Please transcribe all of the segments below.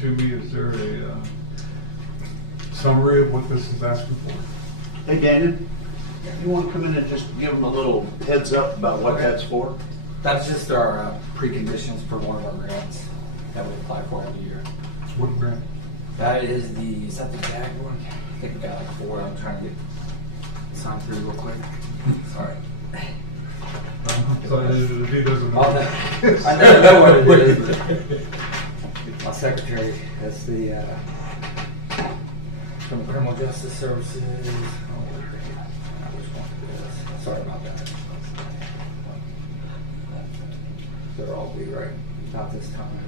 to me, is there a summary of what this is asking for? Hey, Daniel, you want to come in and just give them a little heads up about what that's for? That's just our preconditions for one of our grants that we apply for every year. What grant? That is is that the JAG one? I think we got like 4. I'm trying to get signed through real quick. Sorry. So he doesn't know. I never know what it is, but my secretary has the from the Criminal Justice Services. Oh, which one it is. Sorry about that. They'll all be right about this time.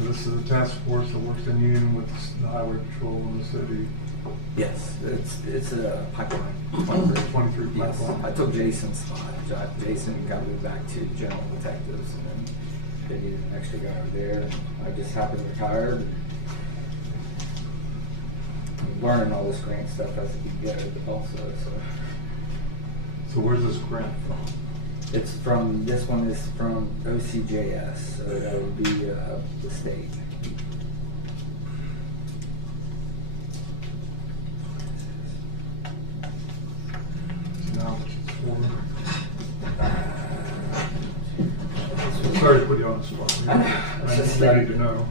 This is a task force that works in union with the highway patrol in the city. Yes, it's a pipeline. 23 Yes. pipeline. I took Jason's spot. Jason got moved back to general detectives, and then they needed an extra guy over there. I just happened retired. I'm learning all this grant stuff as we get it also. So where's this grant from? It's from, this one is from OCJS, so that would be the state. So now it's for. Sorry to put you on the spot. I just ready to know.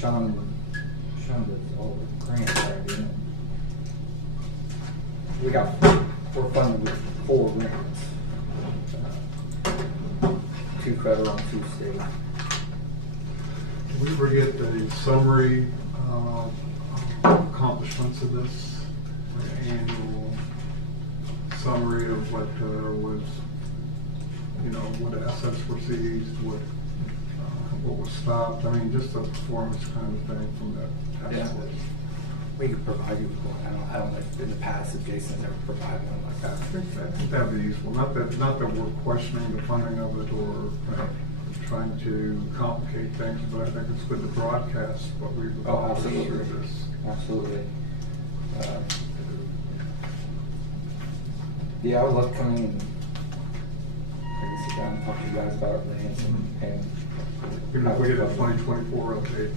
Sean does all the grants right here. We're funded with 4 grants. 2 federal and 2 state. Did we ever get a summary accomplishments of this? Like annual summary of what was, what assets were seized, what was stopped? I mean, just a performance kind of thing from that task force. We could provide you with one. I don't know if in the past if Jason's ever provided one like that. I think that'd be useful. Not that we're questioning the funding of it or trying to complicate things, but I think it's good to broadcast what we've accomplished through this. Absolutely. Yeah, I would love to come in and maybe sit down and talk to you guys about grants and Even if we get a 2024 update,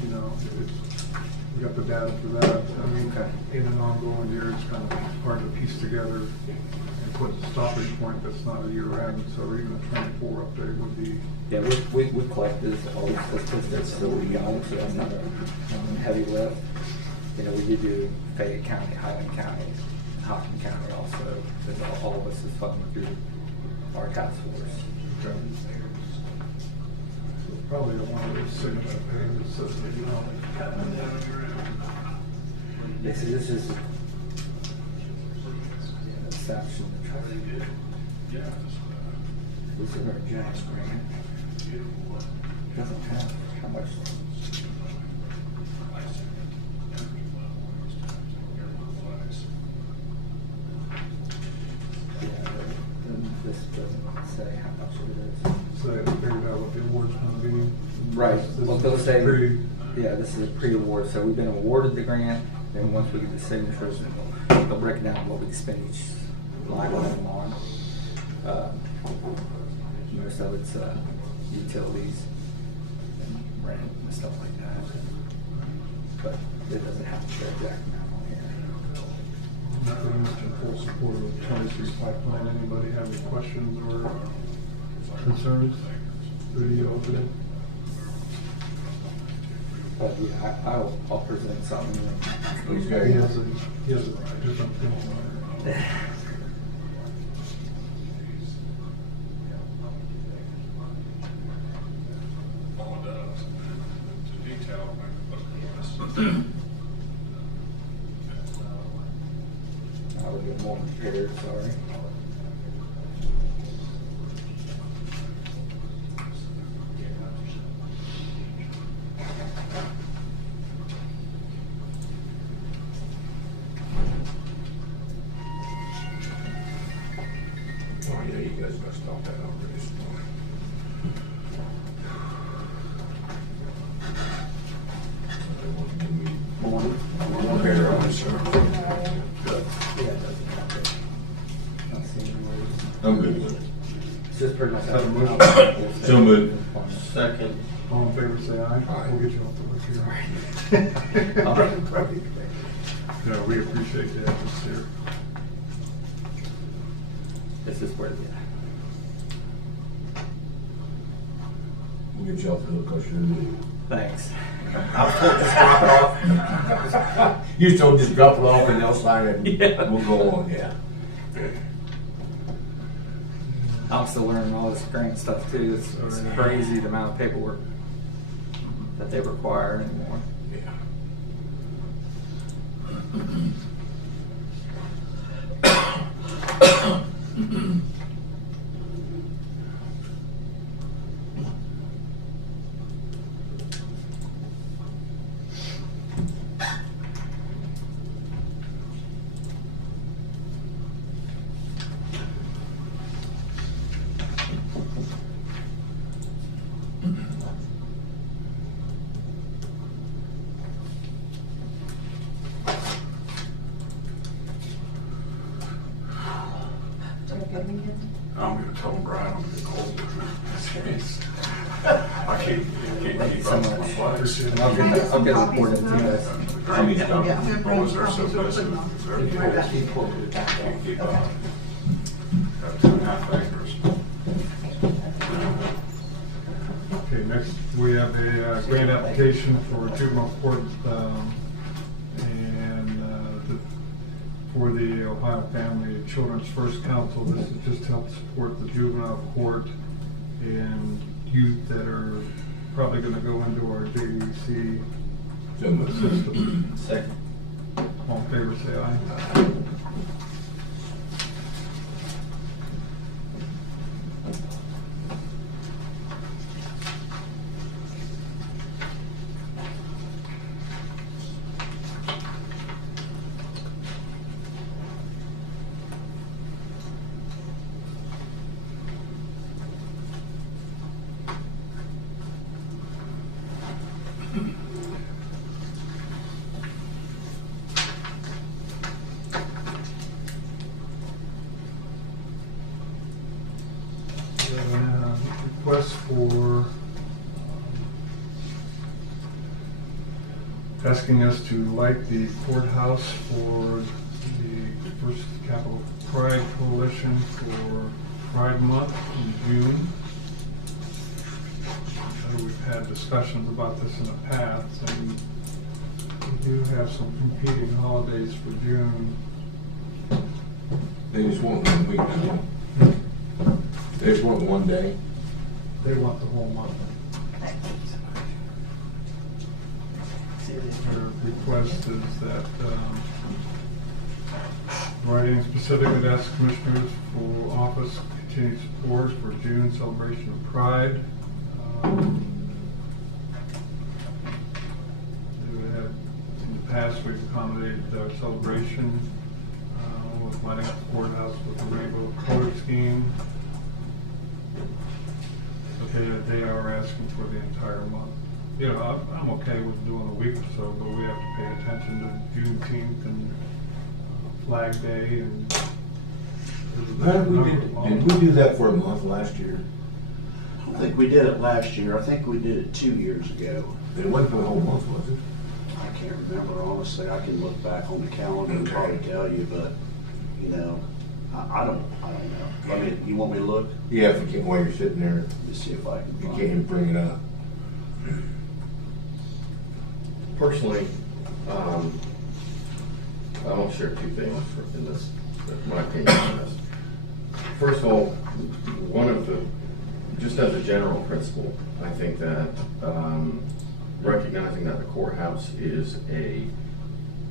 we got the data for that. I mean, in an ongoing year, it's kind of hard to piece together and put a stopping point that's not a year end. So even a 24 update would be. yeah, we collect all these statistics so we got it, so that's not a heavy lift. We did do Fayette County, Highland County, Hocking County also, because all of us is funded through our task force. Okay. Probably one of those signature pages that says that, Yeah, so this is the section. This is our Jack's grant. Doesn't have how much. Yeah, this doesn't say how much it is. so they haven't figured out what the award's going to be. Right. This Well, is they'll say, pretty- yeah, this is a pre-award, so we've been awarded the grant, then once we get the signatures, they'll break down what we can spend each line item on. Most of it's utilities and rent and stuff like that. But it doesn't have the exact amount on here. Not very much in full support of 23 pipeline. Anybody have any questions or concerns? Video today? But yeah, I'll present something. He has a different feeling on it. I would get more prepared, sorry. Oh yeah, you guys Is that a motion? So moved. Second. All in favor, say aye. Aye. We'll get you off the list here. All right. No, we appreciate the efforts here. This is where, yeah. We'll get you off the hook, cause you're new. Thanks. I was told just drop it off. You told just drop it off and they'll sign it. Yeah. We'll go on, yeah. I'm still learning all this grant stuff too. It's crazy the amount of paperwork that they require anymore. Yeah. I'm gonna tell him Brian I'm gonna cold. I can't Thank you keep so up with much. my life. And I'll get a report into you guys. I mean, Yeah. roads are so busy. It's very cold. Can't keep up. Got 2.5 acres. Okay, next we have a grant application for juvenile court, for the Ohio Family and Children's First Council. This is just to help support the juvenile court and youth that are probably gonna go into our JDC So moved. system. Second. All in favor, say aye. Request for asking us to light the courthouse for the First Capital Pride Coalition for Pride Month in June. I know we've had discussions about this in the past, and we do have some competing holidays for June. They just want 1 week now. They just want 1 day. They want the whole month. Their request is that, writing specifically to ask commissioners for office continued support for June celebration of Pride. In the past, we've accommodated our celebration with lighting up the courthouse with the rainbow color scheme. Okay, they are asking for the entire month. You know, I'm okay with doing a week or so, but we have to pay attention to Juneteenth and Flag Day and. Did we do that for a month last year? I don't think we did it last year. I think we did it 2 years ago. It wasn't for the whole month, was it? I can't remember, honestly. I can look back on the calendar and probably tell you, but, you know, I don't know. I mean, you want me to look? Yeah, if you can't, while you're sitting there, Let me see if I can you find can't even bring it up. Personally, I want to share 2 things in this, my opinion on this. First of all, just as a general principle, I think that recognizing that the courthouse is a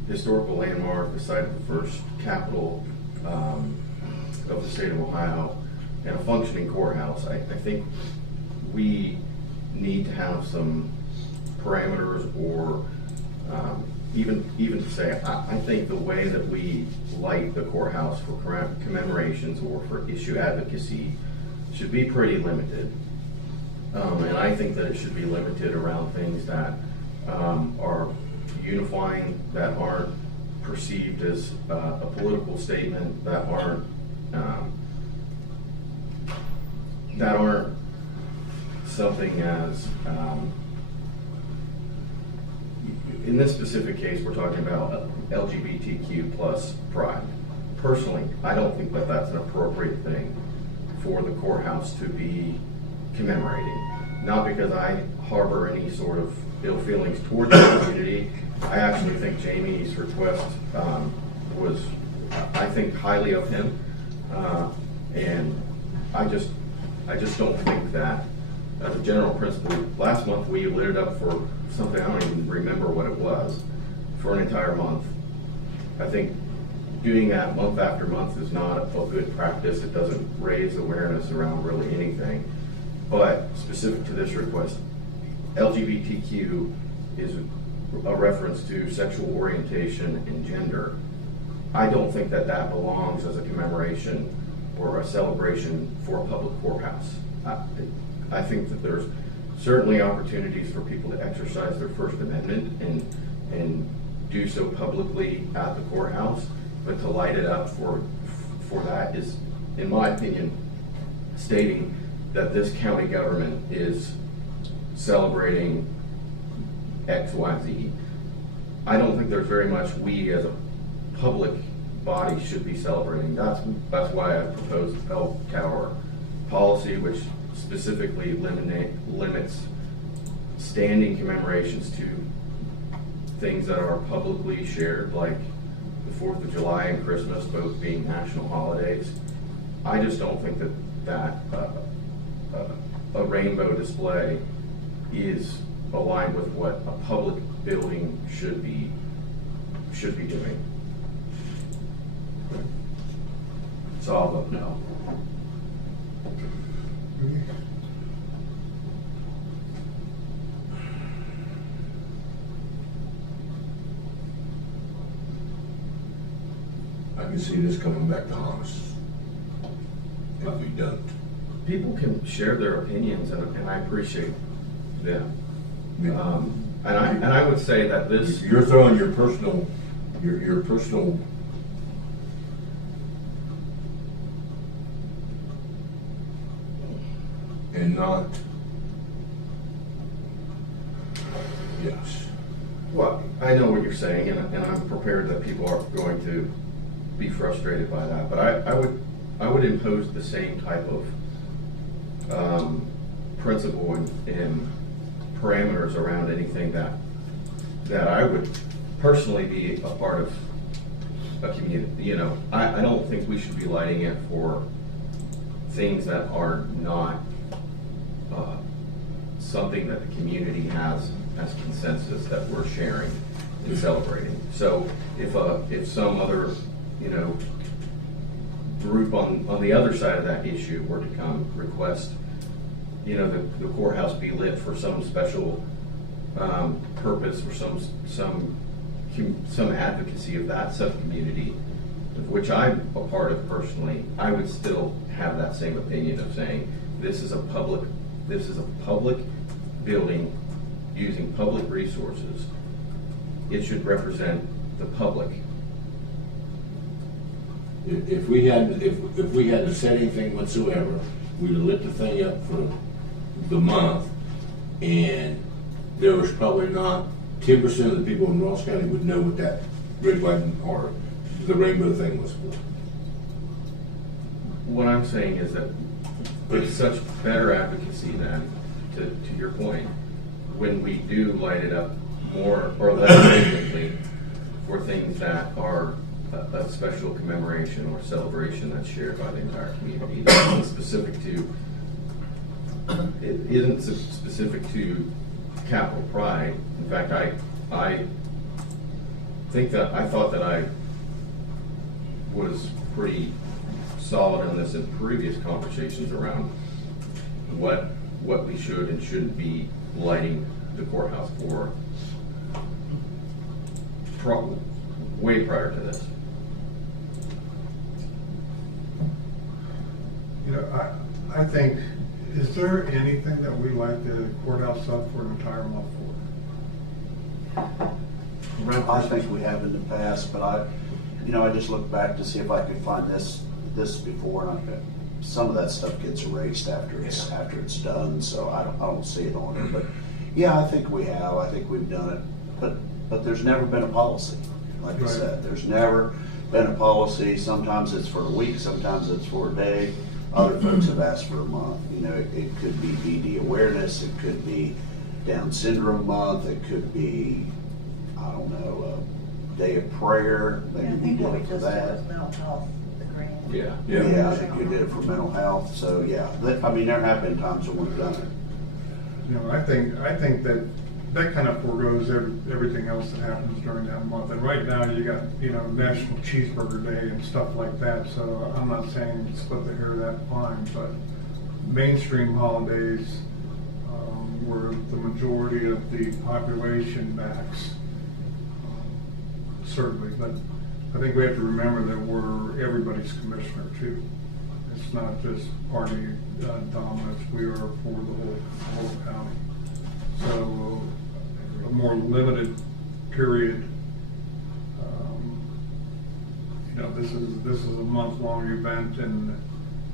historical landmark, the site of the first capital of the state of Ohio, and a functioning courthouse, I think we need to have some parameters or even to say, I think the way that we light the courthouse for commemorations or for issue advocacy should be pretty limited. And I think that it should be limited around things that are unifying, that aren't perceived as a political statement, that aren't that aren't something as, in this specific case, we're talking about LGBTQ plus pride. Personally, I don't think that that's an appropriate thing for the courthouse to be commemorating. Not because I harbor any sort of ill feelings towards the community. I actually think Jamie's request was, I think highly of him. And I just don't think that, as a general principle, last month we lit it up for something, I don't even remember what it was, for an entire month. I think doing that month after month is not a good practice. It doesn't raise awareness around really anything. But specific to this request, LGBTQ is a reference to sexual orientation and gender. I don't think that that belongs as a commemoration or a celebration for a public courthouse. I think that there's certainly opportunities for people to exercise their First Amendment and do so publicly at the courthouse, but to light it up for that is, in my opinion, stating that this county government is celebrating X, Y, Z. I don't think there's very much we as a public body should be celebrating. That's why I proposed the bell tower policy, which specifically limits standing commemorations to things that are publicly shared, like the 4th of July and Christmas, both being national holidays. I just don't think that a rainbow display is aligned with what a public building should be doing. So I'll vote no. I can see this coming back to Thomas if we don't. People can share their opinions, and I appreciate them. And I would say that this, You're throwing your personal, your personal and not, yes. well, I know what you're saying, and I'm prepared that people are going to be frustrated by that, but I would impose the same type of principle and parameters around anything that I would personally be a part of a community. You know, I don't think we should be lighting it for things that are not something that the community has as consensus that we're sharing and celebrating. So if some other, you know, group on the other side of that issue were to come request, you know, the courthouse be lit for some special purpose or some advocacy of that subcommunity, of which I'm a part of personally, I would still have that same opinion of saying this is a public building using public resources. It should represent the public. If we had to set anything whatsoever, we'd have lit the thing up for the month, and there was probably not 10% of the people in Ross County would know what that red, white, or the rainbow thing was for. What I'm saying is that with such better advocacy then, to your point, when we do light it up more or less frequently for things that are a special commemoration or celebration that's shared by the entire community, that isn't specific to Capitol Pride. In fact, I thought that I was pretty solid on this in previous conversations around what we should and shouldn't be lighting the courthouse for way prior to this. You know, I think, is there anything that we light the courthouse up for an entire month for? I think we have in the past, but I just looked back to see if I could find this before, and some of that stuff gets erased after it's done, so I don't see it on it, but yeah, I think we have, I think we've done it, but there's never been a policy. Like I Right. said, there's never been a policy. Sometimes it's for a week, sometimes it's for a day. Other folks have asked for a month. You know, it could be BD awareness, it could be Down Syndrome Month, it could be, I don't know, a day of prayer. I Maybe we think did what we it for just did that. was mental health, the grant. Yeah. Yeah, I think we did it for mental health. So yeah, I mean, there have been times when we've done it. You know, I think that kind of forgoes everything else that happens during that month. And right now, you got, you know, National Cheeseburger Day and stuff like that, so I'm not saying split the hair that fine, but mainstream holidays, where the majority of the population backs, certainly, but I think we have to remember that we're everybody's commissioner too. It's not just party dominance, we are for the whole county. So a more limited period, you know, this is a month-long event, and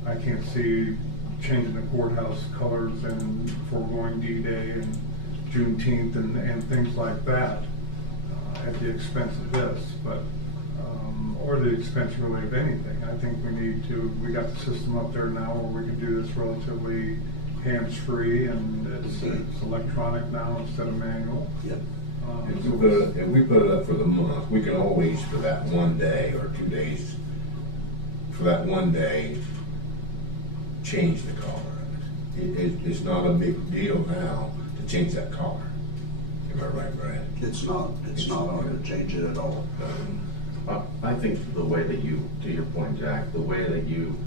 I can't see changing the courthouse colors and foregoing D-Day and Juneteenth and things like that at the expense of this, but or the expense really of anything. I think we got the system up there now where we can do this relatively hands-free, and it's electronic now instead of manual. Yep. If we put it up for the month, we can always, for that one day or 2 days, for that one day, change the color of it. It's not a big deal now to change that color. Am I right, Brad? It's not hard to change it at all. I think the way that you, to your point, Jack, the way that you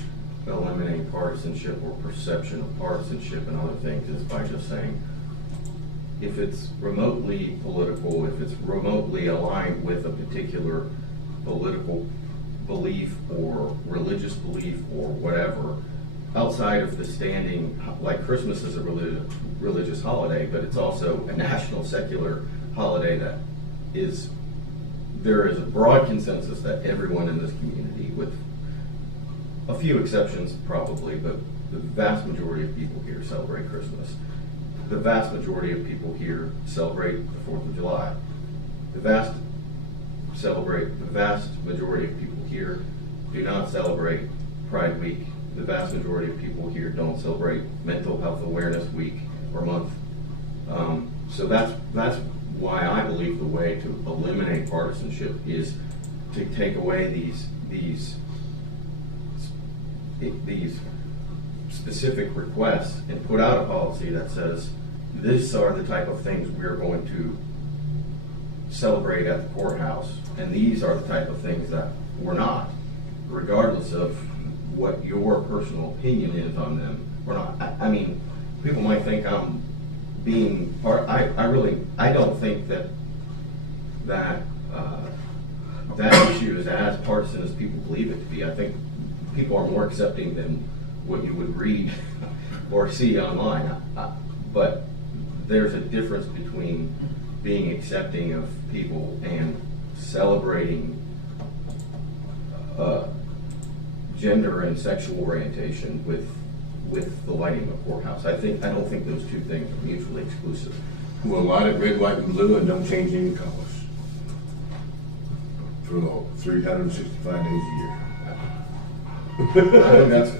eliminate partisanship or perception of partisanship and other things is by just saying, if it's remotely political, if it's remotely aligned with a particular political belief or religious belief or whatever, outside of the standing, like Christmas is a religious holiday, but it's also a national secular holiday that is, there is a broad consensus that everyone in this community, with a few exceptions probably, but the vast majority of people here celebrate Christmas. The vast majority of people here celebrate the 4th of July. The vast majority of people here do not celebrate Pride Week. The vast majority of people here don't celebrate Mental Health Awareness Week or month. So that's why I believe the way to eliminate partisanship is to take away these specific requests and put out a policy that says these are the type of things we're going to celebrate at the courthouse, and these are the type of things that we're not, regardless of what your personal opinion is on them. We're not. I mean, people might think I'm being part. I don't think that issue is as partisan as people believe it to be. I think people are more accepting than what you would read or see online. But there's a difference between being accepting of people and celebrating gender and sexual orientation with the lighting of a courthouse. I don't think those two things are mutually exclusive. We'll light it red, white, and blue, and don't change any colors for all 365 days a year. I think that's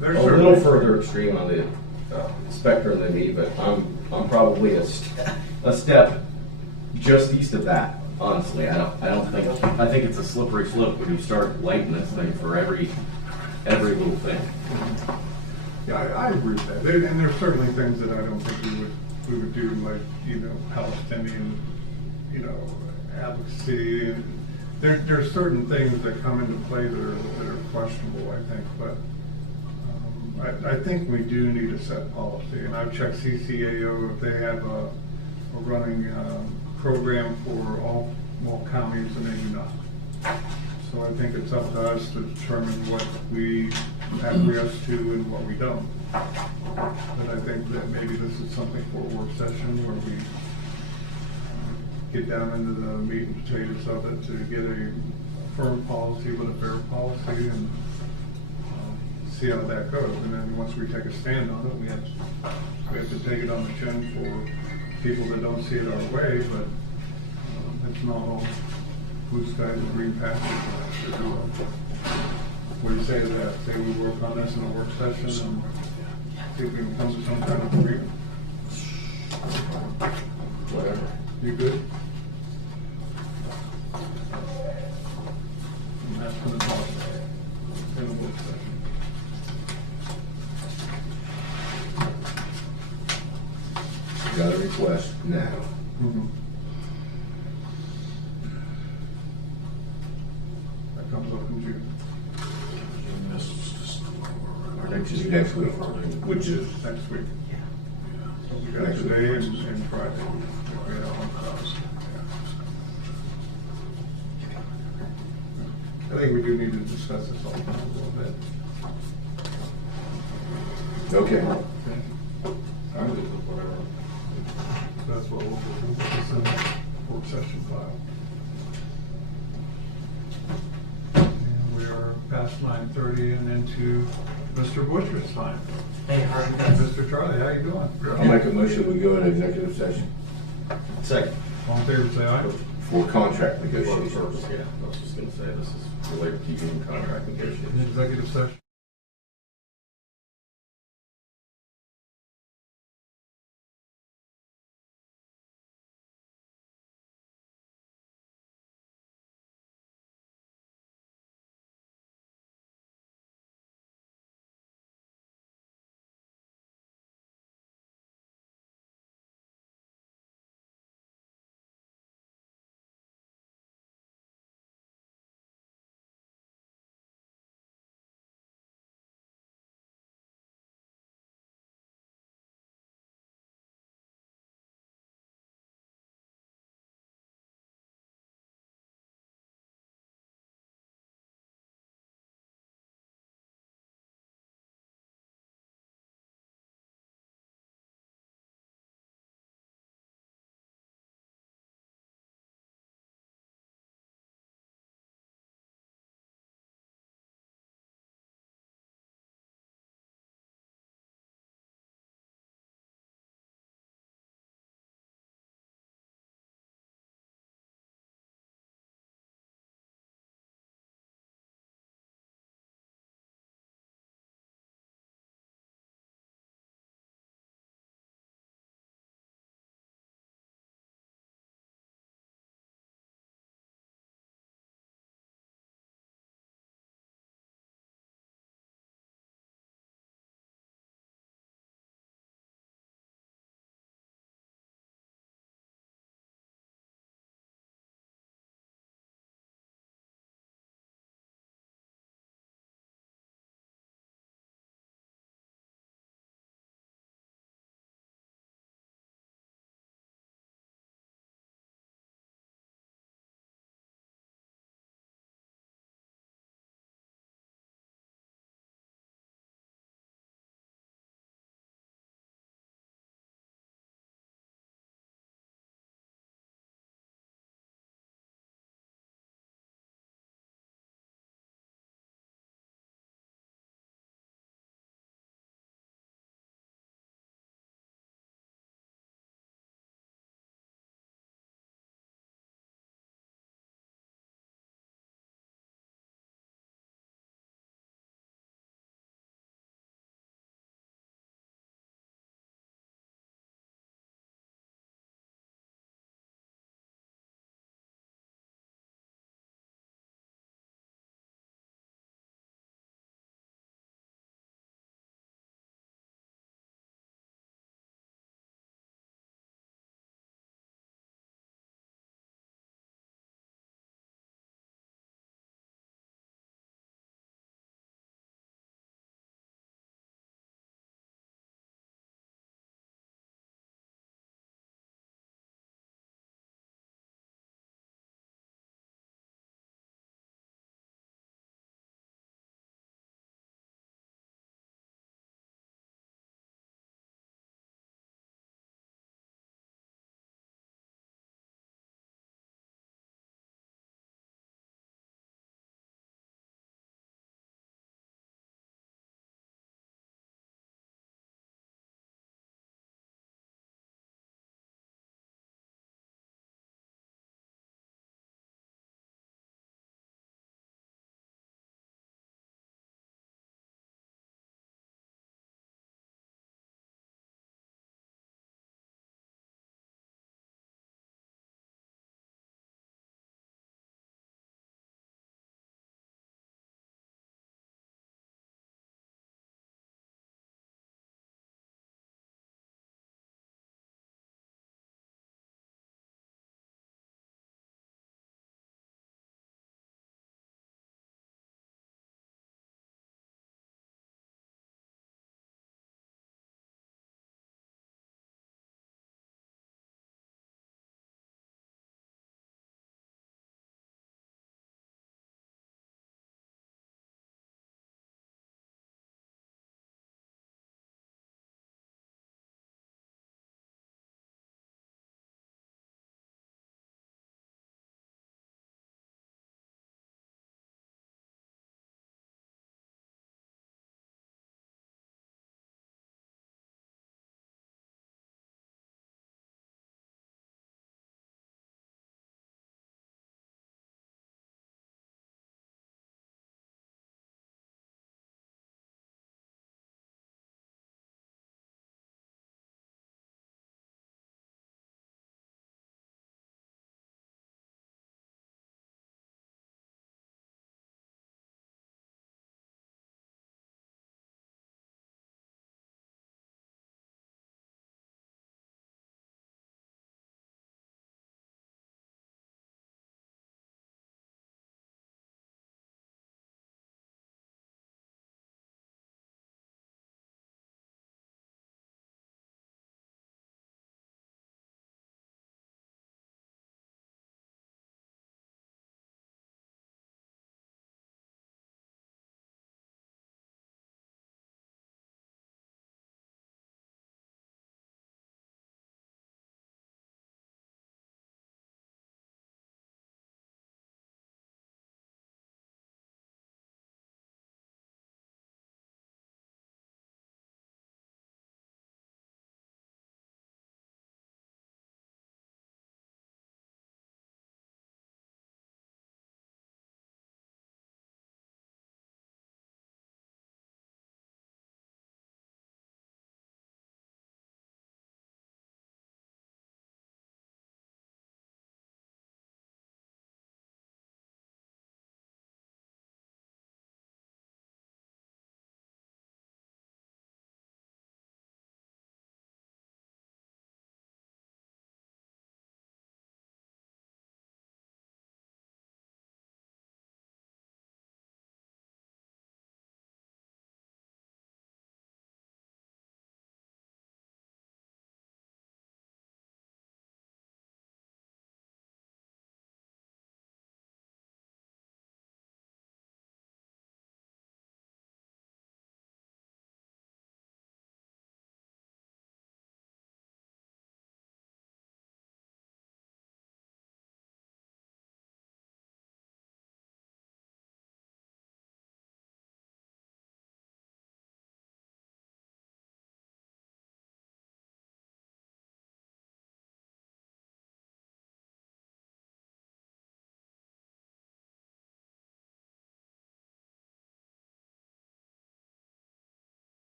There's a little further extreme on the spectrum than me, but I'm probably a step just east of that. Honestly, I think it's a slippery slope when you start lighting this thing for every little thing. Yeah, I agree with that. And there's certainly things that I don't think we would do, like, you know, Palestinian, you know, advocacy. And there's certain things that come into play that are questionable, I think. But I think we do need a set policy. And I've checked CCAO if they have a running program for all counties, and they do not. So I think it's up to us to determine what we acquiesce to and what we don't. But I think that maybe this is something for a work session where we get down into the meat and potatoes of it to get a firm policy with a fair policy, and see how that goes. And then once we take a stand on it, we have to take it on the chin for people that don't see it our way, but it's not all blue skies and green pastures. What do you say to that? Say we work on this in a work session and see if we can come to some kind of agreement. Whatever. You good? And that's gonna talk in a work session. Got a request now. That comes up in June. Which is next week, which is, Next week. So we got today and Friday. We had all class. I think we do need to discuss this all a little bit. okay. Okay? All right. That's what we'll put this in work session file. And we are past 9:30 and into Mr. Butcher's time. Hey, how are you guys? Mr. Charlie, how you doing? I'll make a motion, we go into executive session Second. All in favor, say aye. for contract Yeah, negotiations. I was just gonna say, this is related to union contract negotiations. Executive session.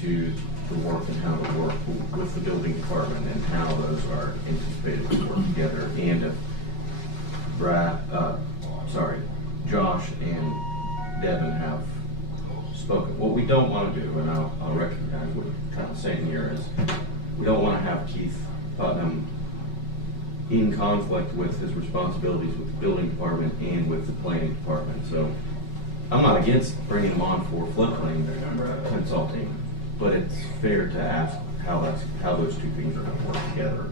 to the work and how to work with the building department and how those are anticipated to work together. And if Josh and Devin have spoken, what we don't want to do, and I'll recognize what I'm kind of saying here, is we don't want to have Keith Putnam in conflict with his responsibilities with the building department and with the planning department. So I'm not against bringing him on for floodplain consulting, but it's fair to ask how those two things are going to work together.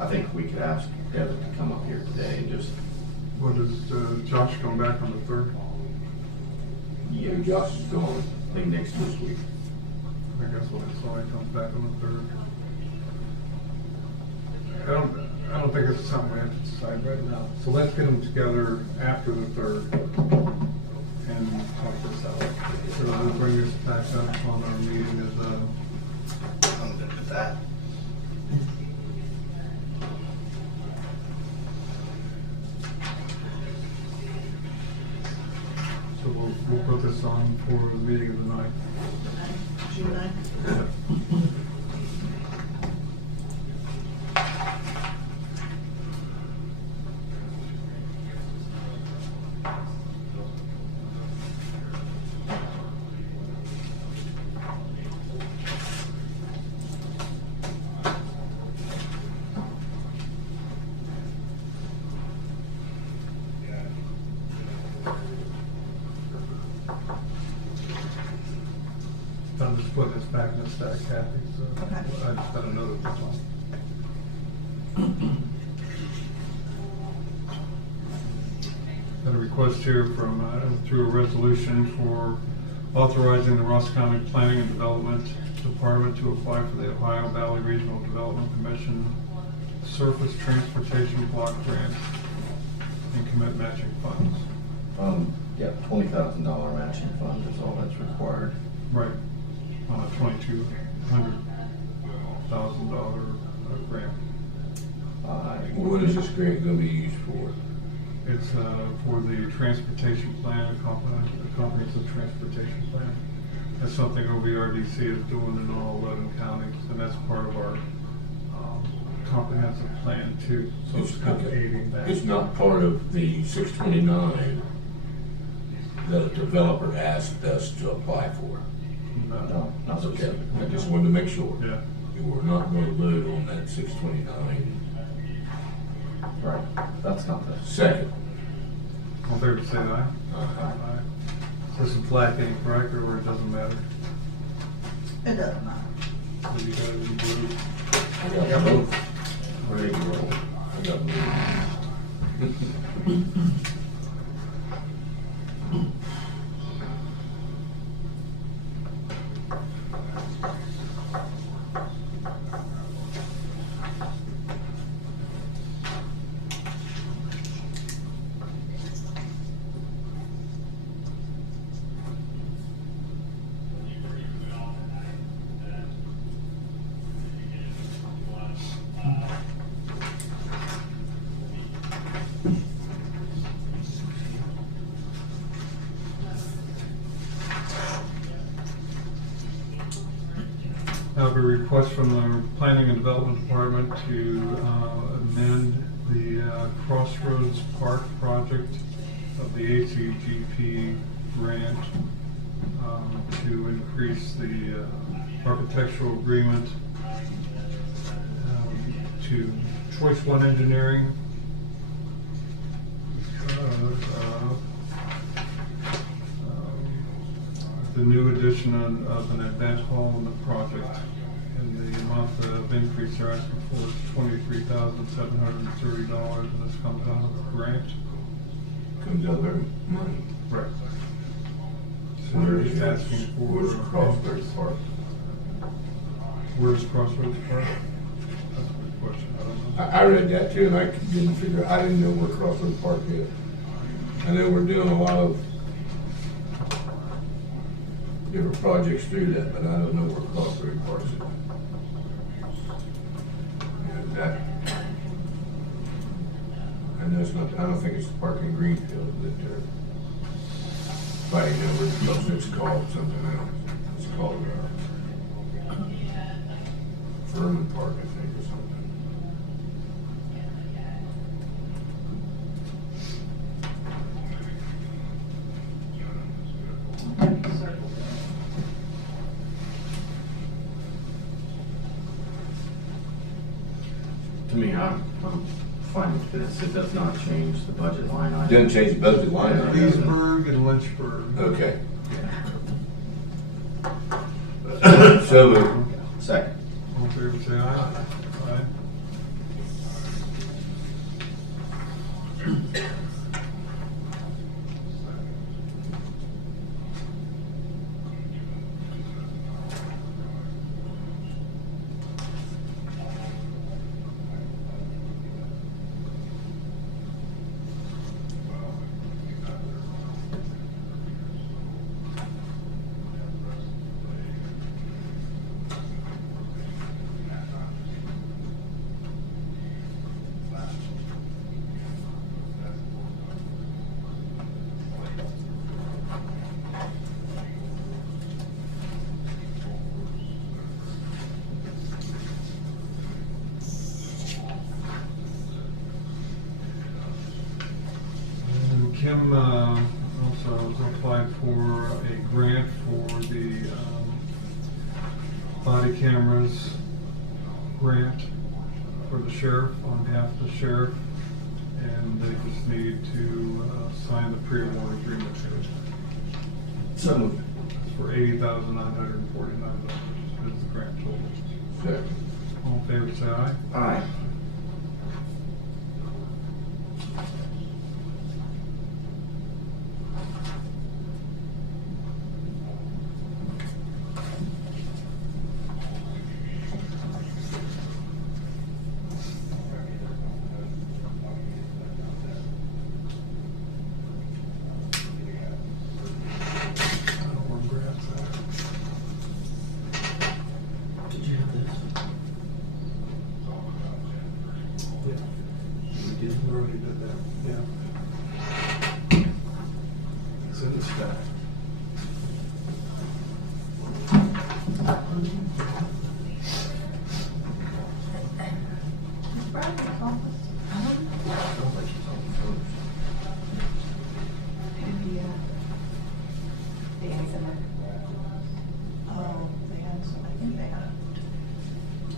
I think we could ask Devin to come up here today and just. What does Josh come back on the 3rd? Yeah, Josh is gone. I think next week. I guess what I saw, he comes back on the 3rd. I don't think it's something we have to decide right now. So let's get them together after the 3rd and talk this out. So we'll bring this back up on our meeting as a. I'm good with that. So we'll put this on for the meeting of the 9th. June 9th. I'm just putting this back in the stack, Kathy, so Okay. I just got another one. Got a request here from, through a resolution for authorizing the Ross County Planning and Development Department to apply for the Ohio Valley Regional Development Commission Surface Transportation Block Grant and commit matching funds. Yeah, $20,000 matching fund is all that's required. Right, on a $200,000 grant. What is this grant gonna be used for? It's for the transportation plan, a comprehensive transportation plan. That's something OVRDC is doing in all 11 counties, and that's part of our comprehensive plan too. So it's kind of aiding that. It's not part of the 629 that a developer asked us to apply for. No, not Okay, I just wanted to make sure. Yeah. You were not gonna vote on that 629. Right, that's not the. Second. All fair to say aye? Aye. So this is black ink, correct, or it doesn't matter? It doesn't matter. So you guys in blue? I got both. Ready to roll. I got blue. I have a request from the Planning and Development Department to amend the Crossroads Park project of the ACGP grant to increase the architectural agreement to Choice One Engineering. The new addition of an event hall in the project, and the amount of increase they're asking for is $23,730, and this comes out of the grant. Comes out of their money. Right. So Where they're is just it? asking for. Where's Crossroads Park? Where's Crossroads Park? That's a good question, I don't know. I read that too, and I didn't know where Crossroads Park is. I know we're doing a lot of different projects through that, but I don't know where Crossroads Park is. And that, I know it's not, I don't think it's the park in Greenfield that they're fighting over, because it's called something else. It's called, me, I'm fine with this. It does not change the budget line item. Doesn't change the budget line item. Leesburg and Lynchburg. Okay. So moved. Second. All in favor, say aye. Aye. And Kim also applied for a grant for the body cameras grant for the sheriff, on behalf of the sheriff. And they just need to sign the pre-award agreement So moved. for $80,949 is the grant total. Second. All in favor, say aye. Aye. I don't know where Brad's at. Did you have this? Yeah. We did. We already did that, yeah. It's in the stack. Bradley's office. Sounds like she's on the phone. Oh, they had some, I think they had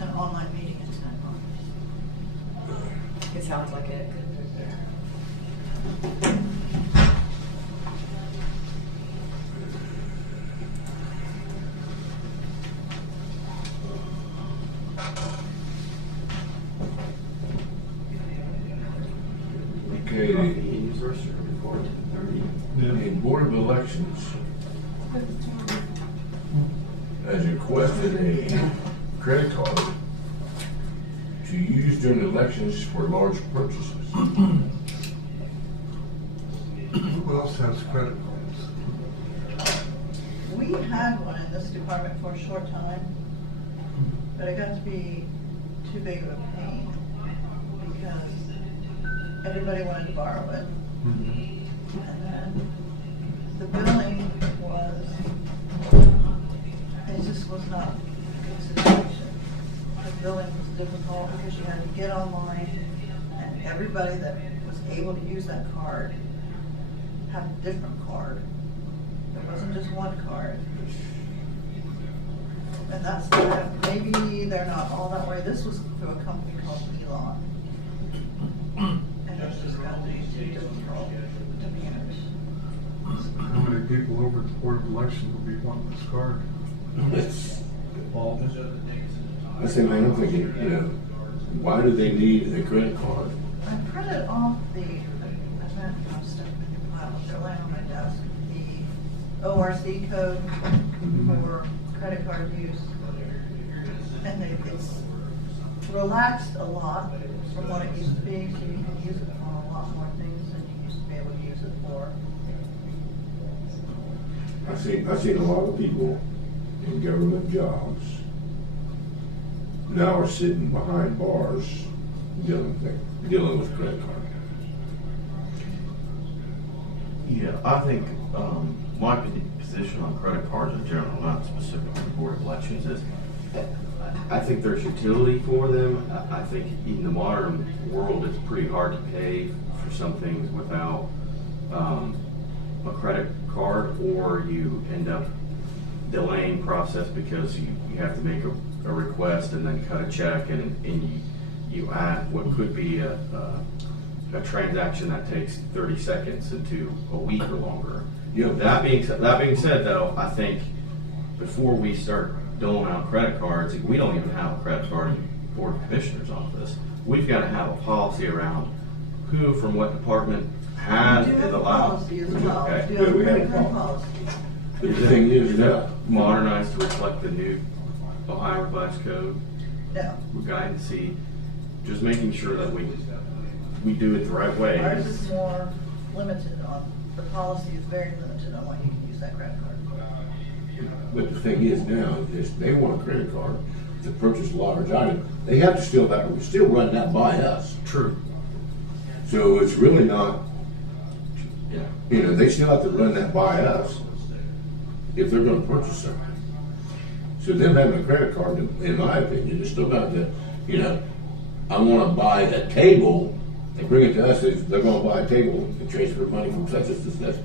an online meeting at 10. It sounds like it. Okay, User report 30. the Board of Elections has requested a credit card to use during elections for large purchases. Who else has credit cards? We had one in this department for a short time, but it got to be too big of a pain because everybody wanted to borrow it. And then the billing was, it just was not a good situation. The billing was difficult because you had to get online and everybody that was able to use that card had a different card. It wasn't just one card. And that's, maybe they're not all that way. This was through a company called Elon. And it's just got to be too difficult to manage. How many people over at the Board of Elections will be wanting this card? I say, man, I'm thinking, you know, why do they need a credit card? I printed off the, I'm stuck in the pile, they're laying on my desk, the ORC code for credit card use. And it's relaxed a lot from what it used to be, so you can use it on a lot more things than you used to be able to use it for. I've seen a lot of people in government jobs now are sitting behind bars dealing with credit card. Yeah, I think, my position on credit cards in general, not specifically the Board of Elections, is I think there's utility for them. I think in the modern world, it's pretty hard to pay for some things without a credit card, or you end up delaying process because you have to make a request and then cut a check, and you add what could be a transaction that takes 30 seconds into a week or longer. Yeah. That being said though, I think before we start doling out credit cards, we don't even have a credit card in the Board of Commissioners office. We've got to have a policy around who from what department has We do is have a allowed. policy as well. Okay. We do have a we have credit a card policy. policy. But the thing is, that modernized to reflect the new Ohio Revised Code? No. We're guiding to see, just making sure that we do it the right way. Ours is more limited on, the policy is very limited on when you can use that credit card. but the thing is now, is they want a credit card to purchase a large item. They have to still run that by us. True. So it's really not, Yeah. you know, they still have to run that by us if they're gonna purchase something. So them having a credit card, in my opinion, is still got to, you know, I wanna buy a table, they bring it to us, they're gonna buy a table and transfer money from such and such.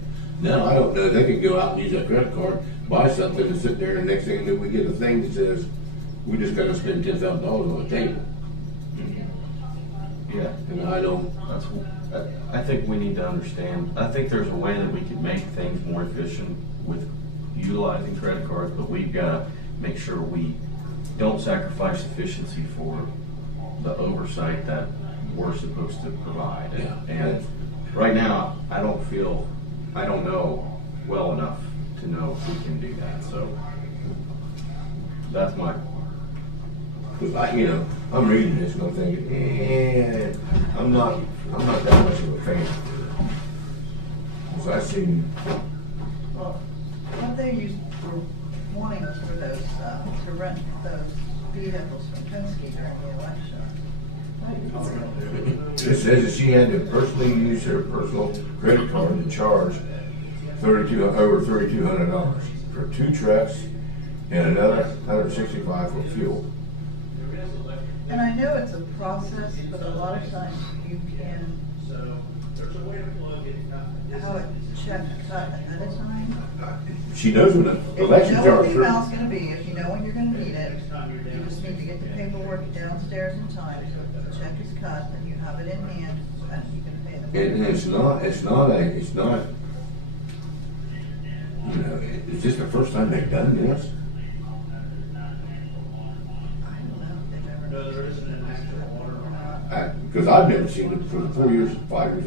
Now, I don't know, they can go out and use that credit card, buy something and sit there, and the next thing that we get a thing that says, we just gotta spend $10,000 on a table. Yeah. And I don't, I think we need to understand, I think there's a way that we can make things more efficient with utilizing credit cards, but we've got to make sure we don't sacrifice efficiency for the oversight that we're supposed to provide. Yeah. And right now, I don't know well enough to know if we can do that, so that's my, because I'm reading this and I'm thinking, I'm not that much of a fan. Because I've seen, Well, what they used for wanting us for those, to rent those vehicles from Penske during the election. it says that she had to personally use her personal credit card to charge over $3,200 for 2 trucks and another $165 for fuel. And I know it's a process, but a lot of times you can have a check cut ahead of time. She knows when the If you elections know are what the through. amount's gonna be, if you know when you're gonna need it, you just need to get the paperwork downstairs in time, so if the check is cut, then you have it in hand, and you can pay them. And it's not, is this the first time they've done this? I don't know if they've ever. Because I've never seen it for the 5 years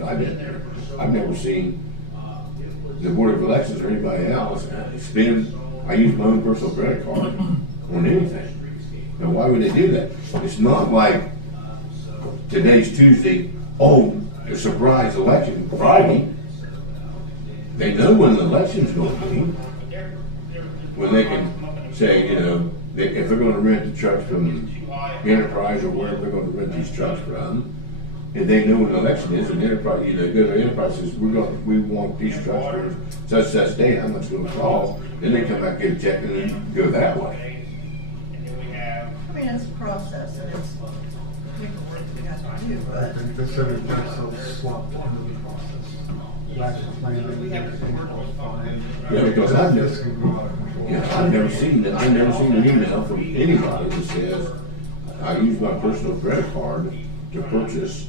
I've been there. I've never seen the Board of Elections or anybody else I use my own personal credit card on anything. Now, why would they do that? It's not like today's Tuesday, the surprise election Friday. They know when the election's going to be. When they can say, if they're going to rent the trucks from Enterprise or wherever they're going to rent these trucks from, and they know when the election is, and Enterprise, go to Enterprise says, we want these trucks for such day, how much it's going to cost, then they come back, get a check, and then go that way. I mean, it's a process, and it's paperwork that you have to do, I but think they said it just swapped into the process. Lack of planning. Yeah, because I've never, This can go out of control. I've never seen an email from anybody that says, I use my personal credit card to purchase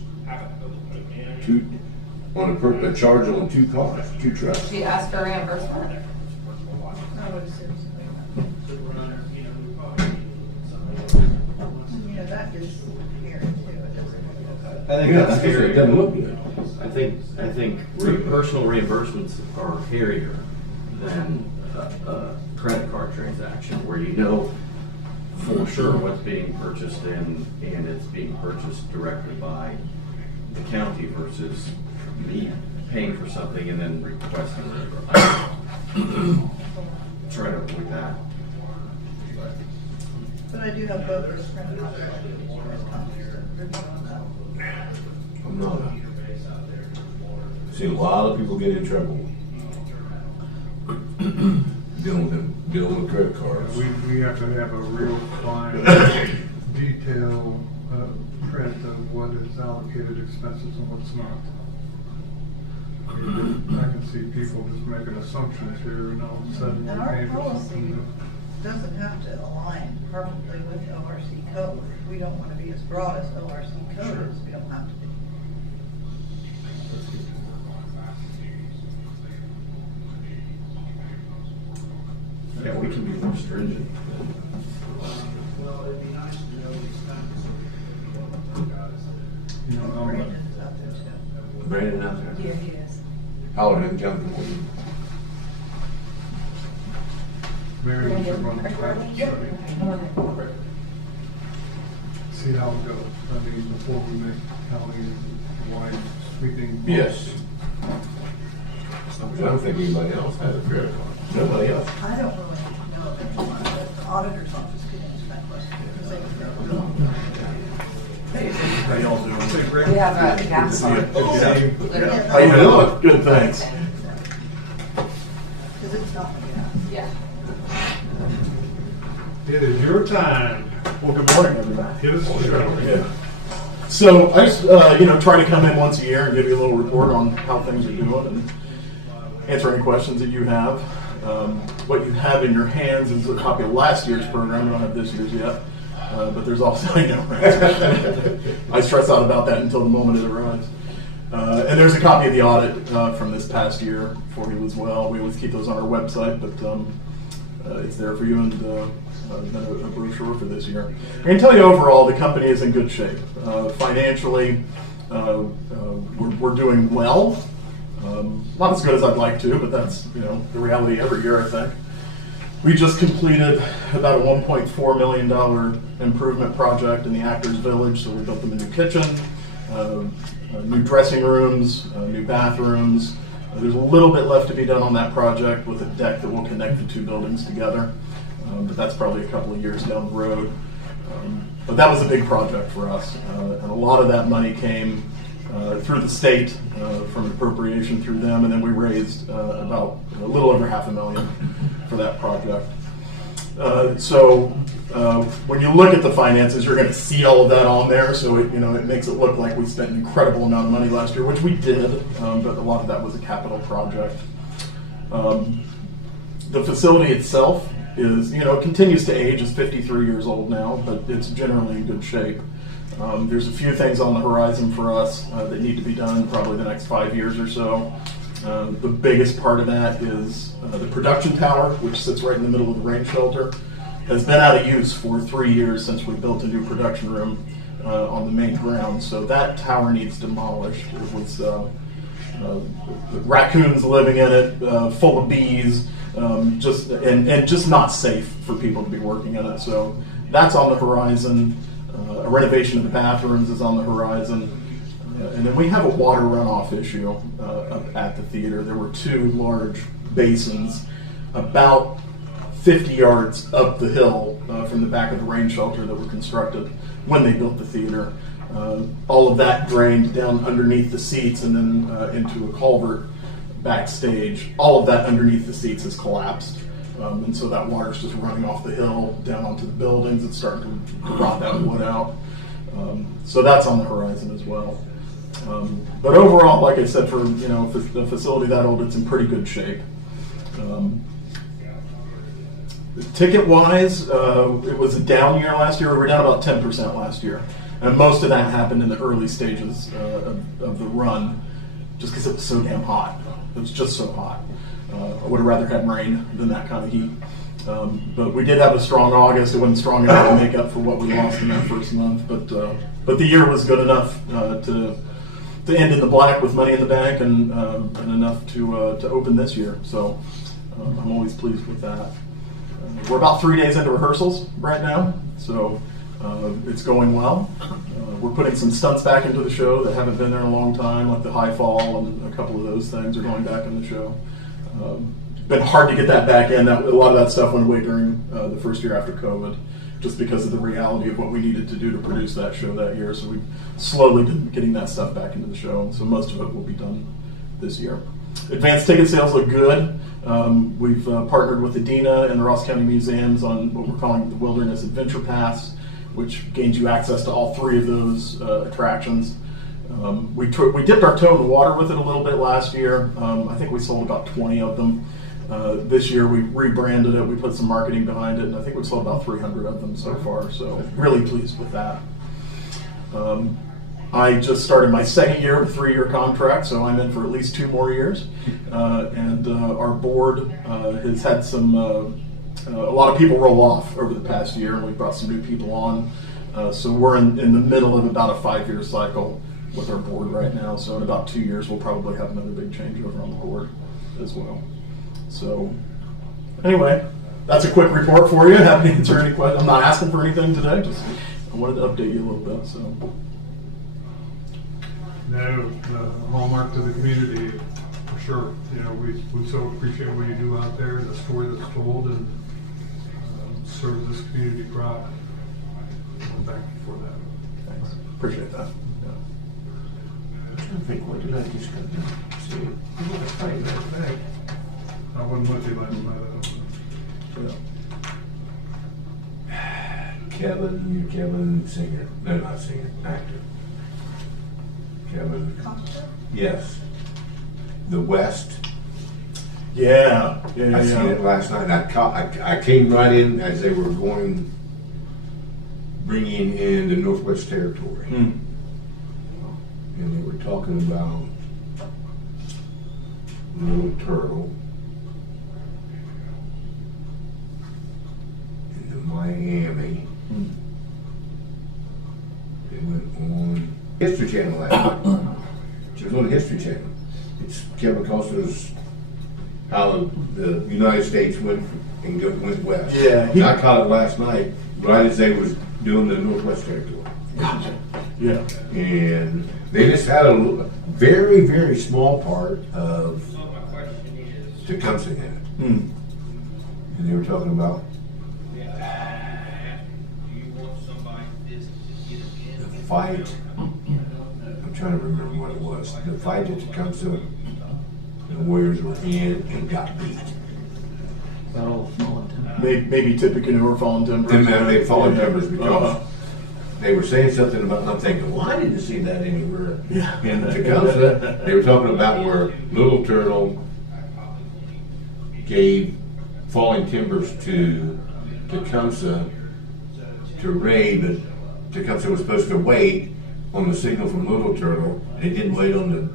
a charge on 2 cars, 2 trucks. She asked for reimbursement. I would assume so. That is scary too, it doesn't. I think Yeah, that's scary. it doesn't look good. I think personal reimbursements are hairier than a credit card transaction where you know for sure what's being purchased and it's being purchased directly by the county versus me paying for something and then requesting reimbursement. Try to avoid that. But I do have both those friends out there, on that. I'm not. Seen a lot of people get in trouble dealing with credit cards. We have to have a real fine, detailed print of what is allocated expenses and what's not. I can see people just making assumptions here and all of a sudden. And our policy doesn't have to align perfectly with ORC code. We don't want to be as broad as ORC code is, we don't have to be. Yeah, we can be more stringent. You know, Brandon's out there too. Brandon out there. Yeah, he is. Howard didn't come from me. Mary, you should run the traffic study. See how it goes. I mean, before we make county-wide sweeping. Yes. I don't think anybody else has a credit card. Nobody else. I don't really know if anyone, but the auditor's office could answer that question because they would know. How y'all doing? We have a gas card. How you doing? Good, thanks. Because it's not like that. Yeah. It is your time. Well, good morning, everybody. Give us a show. Yeah. So I just, try to come in once a year and give you a little report on how things are doing and answer any questions that you have. What you have in your hands is a copy of last year's program. I don't have this year's yet, but there's also, I stress out about that until the moment it arrives. And there's a copy of the audit from this past year for you as well. We always keep those on our website, but it's there for you, and then a brochure for this year. I can tell you overall, the company is in good shape. Financially, we're doing well. Not as good as I'd like to, but that's the reality every year, I think. We just completed about a $1.4 million improvement project in the Actors Village. So we built them a new kitchen, new dressing rooms, new bathrooms. There's a little bit left to be done on that project with a deck that will connect the two buildings together, but that's probably a couple of years down the road. But that was a big project for us, and a lot of that money came through the state from an appropriation through them, and then we raised about a little over $500,000 for that project. So when you look at the finances, you're going to see all of that on there. So it makes it look like we spent an incredible amount of money last year, which we did, but a lot of that was a capital project. The facility itself is, it continues to age. It's 53 years old now, but it's generally in good shape. There's a few things on the horizon for us that need to be done probably the next 5 years or so. The biggest part of that is the production tower, which sits right in the middle of the rain shelter, has been out of use for 3 years since we built a new production room on the main ground. So that tower needs demolished. It was raccoons living in it, full of bees, just not safe for people to be working in it. So that's on the horizon. A renovation of the bathrooms is on the horizon. And then we have a water runoff issue up at the theater. There were two large basins about 50 yards up the hill from the back of the rain shelter that were constructed when they built the theater. All of that drained down underneath the seats and then into a culvert backstage. All of that underneath the seats has collapsed. And so that water's just running off the hill down onto the buildings. It's starting to rot that wood out. So that's on the horizon as well. But overall, like I said, for the facility that old, it's in pretty good shape. Ticket-wise, it was a down year last year. We were down about 10% last year. And most of that happened in the early stages of the run, just because it was so damn hot. It was just so hot. I would have rather had rain than that kind of heat. But we did have a strong August. It wasn't strong enough to make up for what we lost in that first month. But the year was good enough to end in the black with money in the bank and enough to open this year. So I'm always pleased with that. We're about 3 days into rehearsals right now, so it's going well. We're putting some stunts back into the show that haven't been there in a long time, like the high fall and a couple of those things are going back in the show. It's been hard to get that back in. A lot of that stuff went away during the first year after COVID, just because of the reality of what we needed to do to produce that show that year. So we've slowly been getting that stuff back into the show. So most of it will be done this year. Advanced ticket sales look good. We've partnered with Adina and the Ross County Museums on what we're calling the Wilderness Adventure Pass, which gains you access to all three of those attractions. We dipped our toe in the water with it a little bit last year. I think we sold about 20 of them. This year we rebranded it, we put some marketing behind it, and I think we've sold about 300 of them so far, so really pleased with that. I just started my second year of a 3-year contract, so I'm in for at least 2 more years. And our board has had some, a lot of people roll off over the past year, and we brought some new people on. So we're in the middle of about a 5-year cycle with our board right now. So in about 2 years, we'll probably have another big changeover on the board as well. So anyway, that's a quick report for you. Happy to answer any questions. I'm not asking for anything today. Just I wanted to update you a little bit. So. No, hallmark to the community, for sure. You know, we so appreciate what you do out there, and the story that's told, and serve this community proud. Thank you for that. Thanks. Appreciate that. Yeah. I'm trying to think, what did I just go to see? I'm gonna find that back. I wasn't with you last night. Kevin singer, no, not singer, actor. Kevin, yes. The West. Yeah. I seen it last night. I came right in as they were bringing in the Northwest Territory. And they were talking about Little Turtle and the Miami. They went on History Channel last night. It was on the History Channel. It's Kevin Costner's how the United States went west. Yeah, And I caught it last night, right as they was doing the Northwest Territory. Gotcha. Yeah. And they just had a very, very small part of Tecumseh in it. And they were talking about the fight. I'm trying to remember what it was. The fight that Tecumseh and the Warriors were in and got beat. Maybe Tippecanoe or Fallen Timbers. They fallen timbers because Uh-huh. they were saying something about, and I'm thinking, well, I didn't see that anywhere Yeah. in Tecumseh. They were talking about where Little Turtle gave falling timbers to Tecumseh to raid, but Tecumseh was supposed to wait on the signal from Little Turtle. They didn't wait on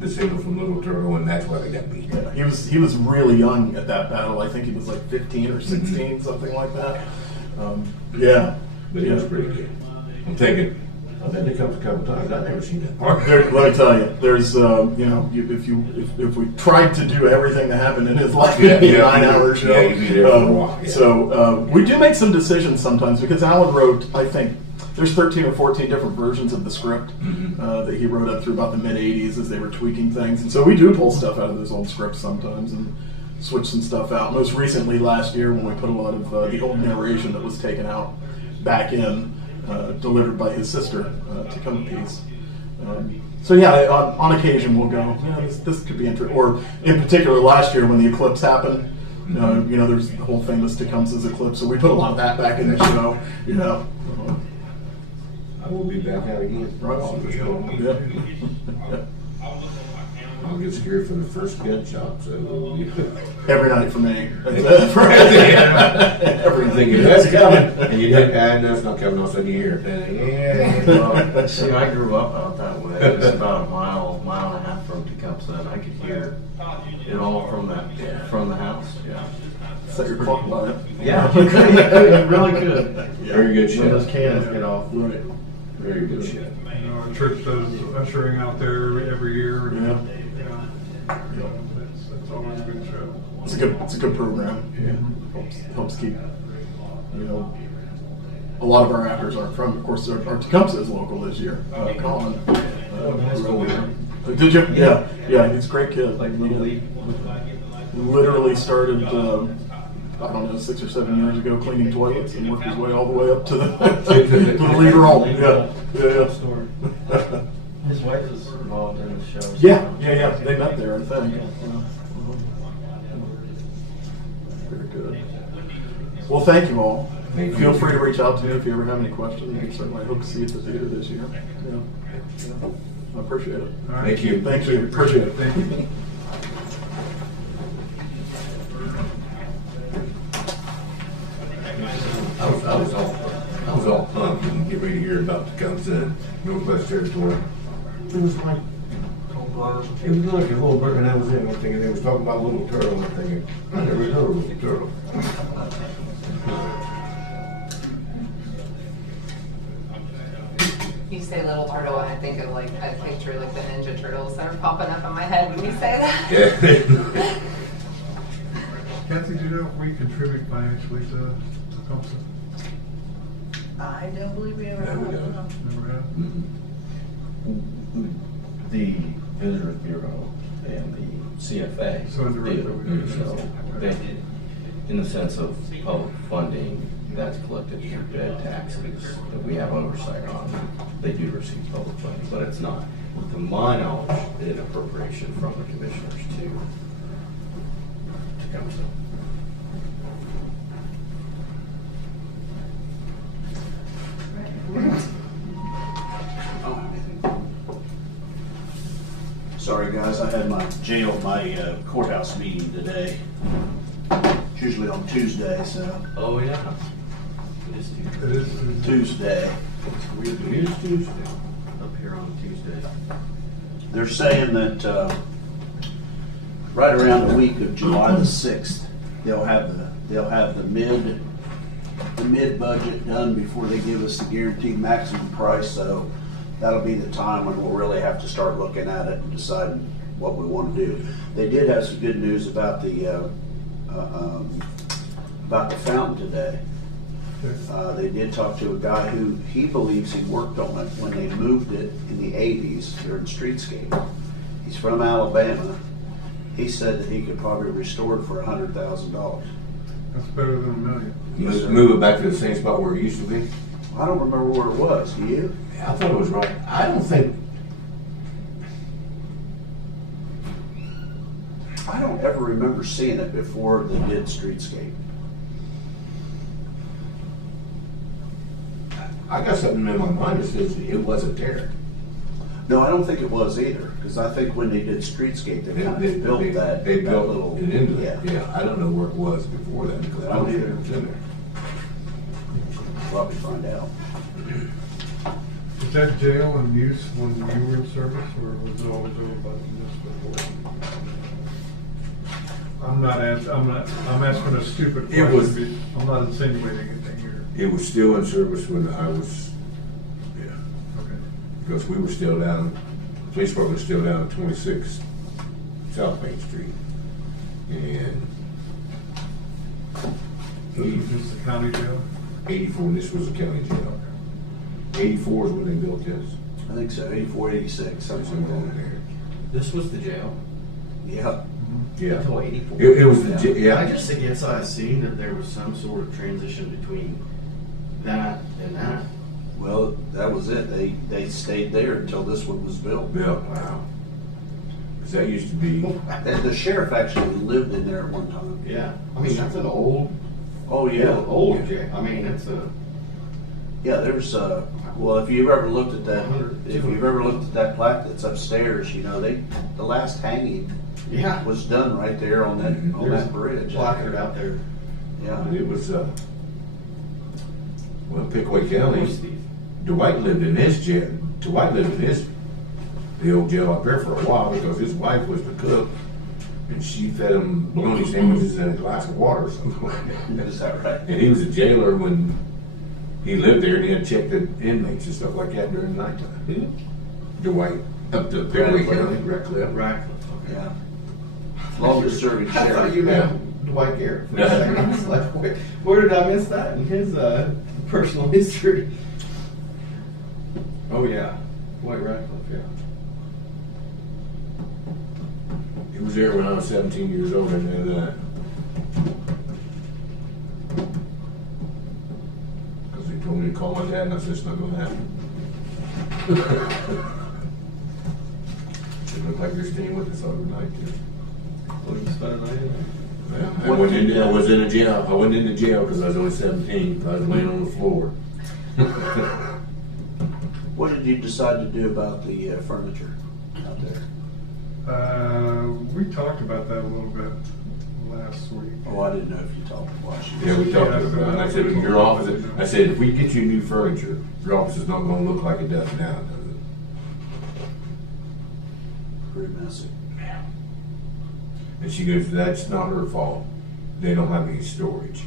the signal from Little Turtle, and that's why they got beat. Yeah, he was really young at that battle. I think he was like 15 or 16, something like that. Yeah. But it was pretty good. I'm thinking, I've been to Tecumseh a couple times. I've never seen that part. Let me tell you, there's if we tried to do everything that happened in his life in a 9-hour show. Yeah, you'd be there for a while. Yeah. So we do make some decisions sometimes because Alan wrote, I think, there's 13 or 14 different versions of the script that he wrote up through about the mid-'80s as they were tweaking things. And so we do pull stuff out of those old scripts sometimes and switch some stuff out. Most recently last year when we put a lot of the old narration that was taken out back in, delivered by his sister to come to piece. So yeah, on occasion we'll go, this could be interesting. Or in particular last year when the eclipse happened, there's the whole famous Tecumseh's eclipse. So we put a lot of that back in the show, I will be back out again. Right on. Yeah. I'll get scared for the first gunshot, so Every night for me. Every I'm thinking, that's coming. And you didn't add, that's not coming, all of a sudden you hear it. Well, see, I grew up out that way. It was about a mile and a half from Tecumseh, and I could hear it all from the house. Yeah. Set your clock by it. Yeah, you really could. Very good When shit. those cannons get off. Right. Very good shit. Our church does ushering out there every year. Yeah. It's always a good show. It's a good program. Helps keep, a lot of our actors aren't from, of course, our Tecumseh is local this year. Colin. Did you? Yeah, he's a great kid. Literally started, I don't know, 6 or 7 years ago cleaning toilets and worked his way all the way up to the lead role. Yeah. His wife is involved in the show. Yeah. They met there, I think. Very good. Well, thank you all. Thank you. Feel free to reach out to me if you ever have any questions. Certainly, I hope to see you at the theater this year. Yeah. I appreciate it. All right. Thank you. Thank you. Appreciate it. Thank you. I was all pumped and get ready to hear about the Tecumseh Northwest Territory. It was like, it was like a little bird, and that was it. I'm thinking they was talking about a little turtle, and I'm thinking, I never heard of a little turtle. You say little turtle, and I think of like, I picture like the Ninja Turtles that are popping up in my head when you say that. Yeah. Kathy, do you know if we contribute financially to Tecumseh? I don't believe we ever No, we have. don't. Never have? The Visitors Bureau and the CFA So indirectly do. we do. So they, in the sense of public funding, that's collected through bed taxes that we have oversight on. They do receive public funding, but it's not, to my knowledge, an appropriation from the commissioners to Tecumseh. Sorry, guys, I had my courthouse meeting today. It's usually on Tuesday, so Oh, yeah. It is It is. Tuesday. Tuesday. It is Tuesday. Up here on Tuesday. They're saying that right around the week of July the 6th, they'll have the mid budget done before they give us the guaranteed maximum price. So that'll be the time when we'll really have to start looking at it and deciding what we want to do. They did have some good news about the fountain today. They did talk to a guy who he believes he worked on it when they moved it in the 80s during streetscape. He's from Alabama. He said that he could probably restore it for $100,000. That's better than $1 million. Move it back to the same spot where it used to be? I don't remember where it was. Do you? I thought it was right. I don't ever remember seeing it before they did streetscape. I got something in my mind that says it wasn't there. No, I don't think it was either, because I think when they did streetscape, they kind of built that. They that built little. it into Yeah. it. Yeah, I don't know where it was before that because I don't think it was in there. Probably find out. Was that jail in use when you were in service, or was it always over by this before? I'm asking a stupid question. It was- I'm not insinuating anything here. It was still in service when I was, yeah, Okay. because we were still down, the police department was still down at 26 South Main Street. And This was just the county jail? 84, this was the county jail. 84 is when they built this. I think so, 84, 86, something like that. This was the jail? Yeah. Yeah. Until 84. It was the j- yeah. I just guess I assumed that there was some sort of transition between that and that. Well, that was it. They stayed there until this one was built. Yeah, wow. Because that used to be, And the sheriff actually lived in there at one time. Yeah. I mean, that's an old, Oh, yeah. old jail. I mean, it's a, Yeah, there's, well, if you've ever looked at that plaque that's upstairs, you know, the last hanging yeah. was done right there on that bridge. Placard out there. Yeah. it was, well, Pickaway County, Dwight lived in this jail, the old jail up there for a while because his wife was the cook and she fed him bologna sandwiches and a glass of water or something like that. Is that right? And he was a jailer when he lived there and he had checked the inmates and stuff like that during the nighttime. Dwight, up to Pickaway County, Ratcliffe. Ratcliffe. Okay. Yeah. Longest serving I thought sheriff. you meant Dwight Garrett for a second. I was like, where did I miss that in his personal history? Oh yeah, Dwight Ratcliffe, yeah. He was there when I was 17 years old and knew that. Because he told me to call my dad and I said it's not going to happen. It looked like you're staying with us overnight too. What did you spend a night in? Yeah, I was in a jail. I went into jail because I was only 17. I was laying on the floor. What did you decide to do about the furniture out there? We talked about that a little bit last week. Oh, I didn't know if you talked to Washington. Yeah, we talked about it, and I said, your office, I said, if we get you new furniture, your office is not gonna look like it does now, does it? Pretty messy. And she goes, that's not her fault. They don't have any storage.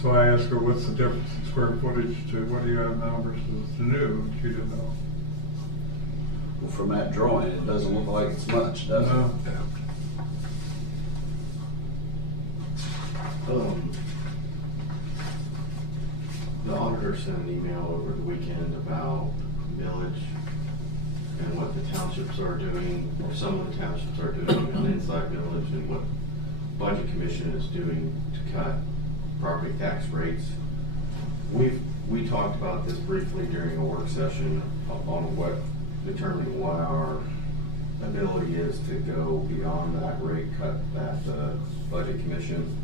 So I asked her, what's the difference in square footage to what do you have now versus the new? She didn't know. Well, from that drawing, it doesn't look like it's much, does it? No. The auditor sent an email over the weekend about millage and what the townships are doing, or some of the townships are doing on inside millage, and what budget commission is doing to cut property tax rates. We talked about this briefly during a work session on determining what our ability is to go beyond that rate cut that the budget commission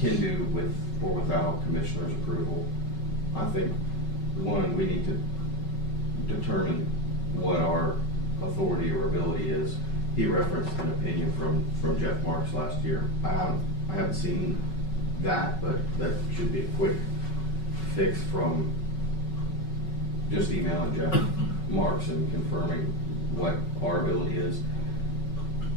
can do with or without commissioner's approval. I think, one, we need to determine what our authority or ability is. He referenced an opinion from Jeff Marks last year. I haven't seen that, but that should be a quick fix from just emailing Jeff Marks and confirming what our ability is.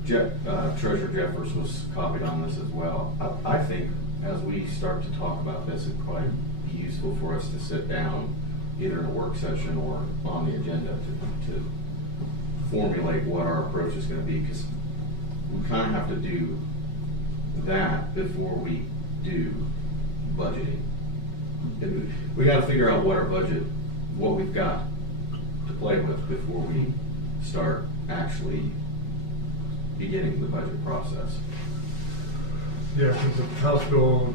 Treasurer Jeffers was copied on this as well. I think as we start to talk about this, it'd probably be useful for us to sit down either in a work session or on the agenda to formulate what our approach is going to be, because we kind of have to do that before we do budgeting. We got to figure out what our budget, what we've got to play with before we start actually beginning the budget process. Yeah, because if House Bill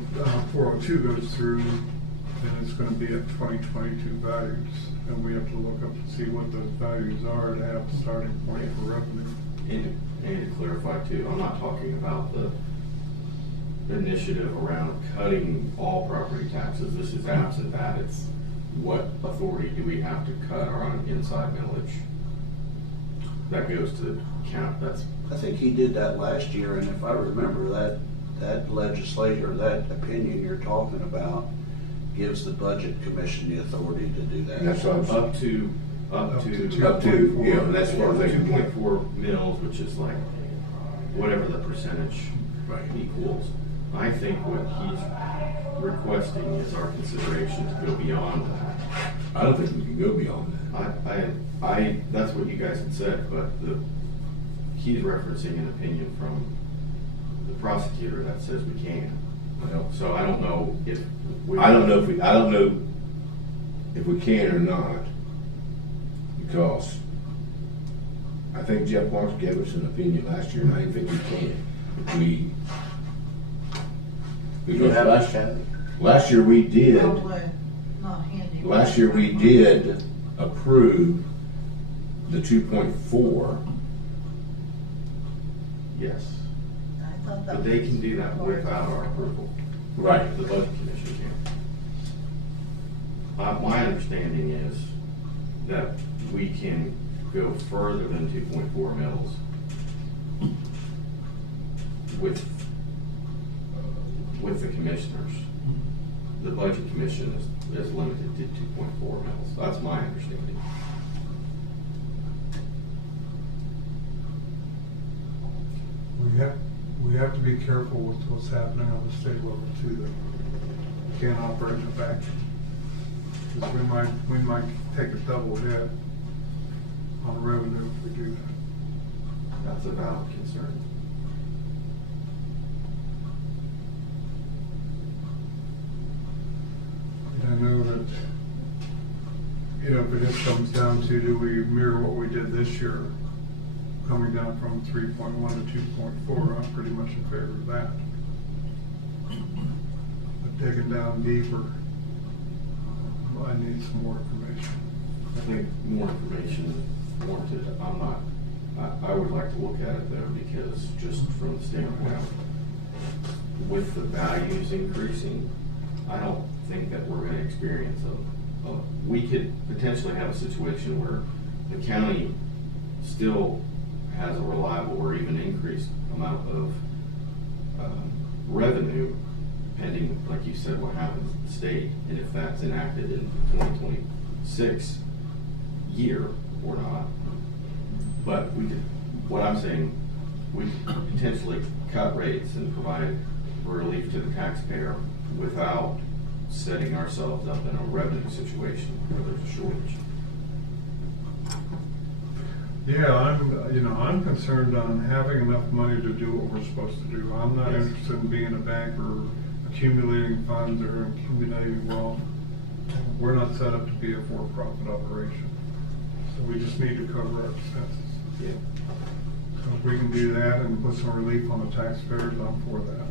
402 goes through, then it's going to be at 2022 values, and we have to look up and see what those values are to have the starting point for revenue. And to clarify too, I'm not talking about the initiative around cutting all property taxes. This is absent that. It's what authority do we have to cut our own inside millage? That goes to count. I think he did that last year, and if I remember, that legislator, that opinion you're talking about gives the budget commission the authority to do that. And that's what I'm saying. up to Yeah, that's what I'm thinking. 2.4 mils, which is like whatever the percentage Right. equals. I think what he's requesting is our consideration to go beyond that. I don't think we can go beyond that. That's what you guys had said, but he's referencing an opinion from the prosecutor that says we can. Well, So I don't know if we. I don't know if we can or not, because I think Jeff Marks gave us an opinion last year, and I didn't think we can. Because last year we did. Probably not handy. Last year we did approve the 2.4. Yes, I thought that but they was can do that more- without our approval. Right. The budget commission can. My understanding is that we can go further than 2.4 mils with the commissioners. The budget commission is limited to 2.4 mils. That's my understanding. We have to be careful with what's happening on the state level too, though. Can't operate in a vacuum. Because we might take a double hit on revenue if we do that. That's a valid concern. And I know that, if it just comes down to, do we mirror what we did this year, coming down from 3.1 to 2.4, I'm pretty much in favor of that. But digging down deeper, I need some more information. I think more information is warranted. I would like to look at it though, because just from the standpoint of, with the values increasing, I don't think that we're gonna experience we could potentially have a situation where the county still has a reliable or even increased amount of revenue, pending, like you said, what happens at the state, and if that's enacted in 2026 year or not. But we could, what I'm saying, we could potentially cut rates and provide relief to the taxpayer without setting ourselves up in a revenue situation where there's a shortage. Yeah, I'm concerned on having enough money to do what we're supposed to do. I'm not Yes. interested in being a bank or accumulating funds or accumulating wealth. We're not set up to be a for-profit operation. So we just need to cover our expenses. Yeah. So if we can do that and put some relief on the taxpayers, I'm for that.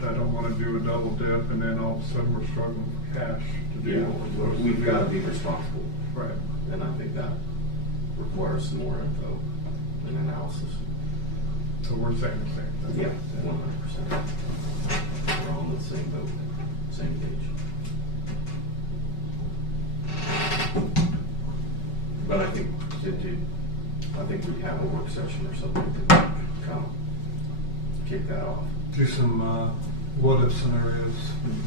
But I don't wanna do a double dip and then all of a sudden we're struggling for cash to do what we're supposed to do. We've got to be responsible, Right. and I think that requires some more info and analysis. So we're saying the same thing. Yeah, 100%. We're all in the same boat, same page. But I think I think we'd have a work session or something to kind of kick that off. Do some what if scenarios.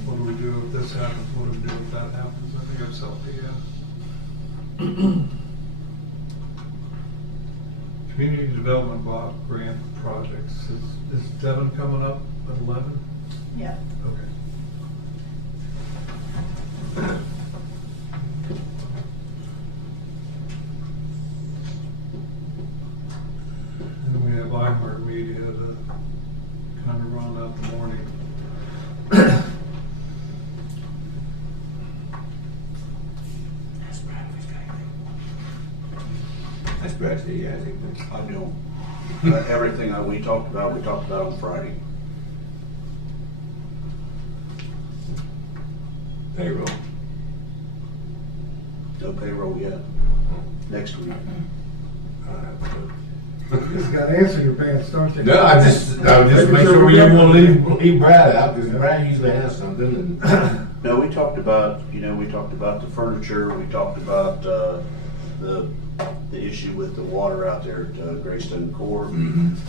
What do we do if this happens? What do we do if that happens? I think that's healthy, yeah. Community development block grant projects. Is Devin coming up at 11? Yeah. Okay. And then we have iHeart Media to kind of round out the morning. That's Brad's day, I think. I don't. Everything we talked about on Friday. Payroll. No payroll yet. Next week. You just got ants in your pants, don't you? No, I just make sure we didn't want to leave Brad out, because Brad usually has something. No, we talked about the furniture, we talked about, the issue with the water out there at Greystone Court.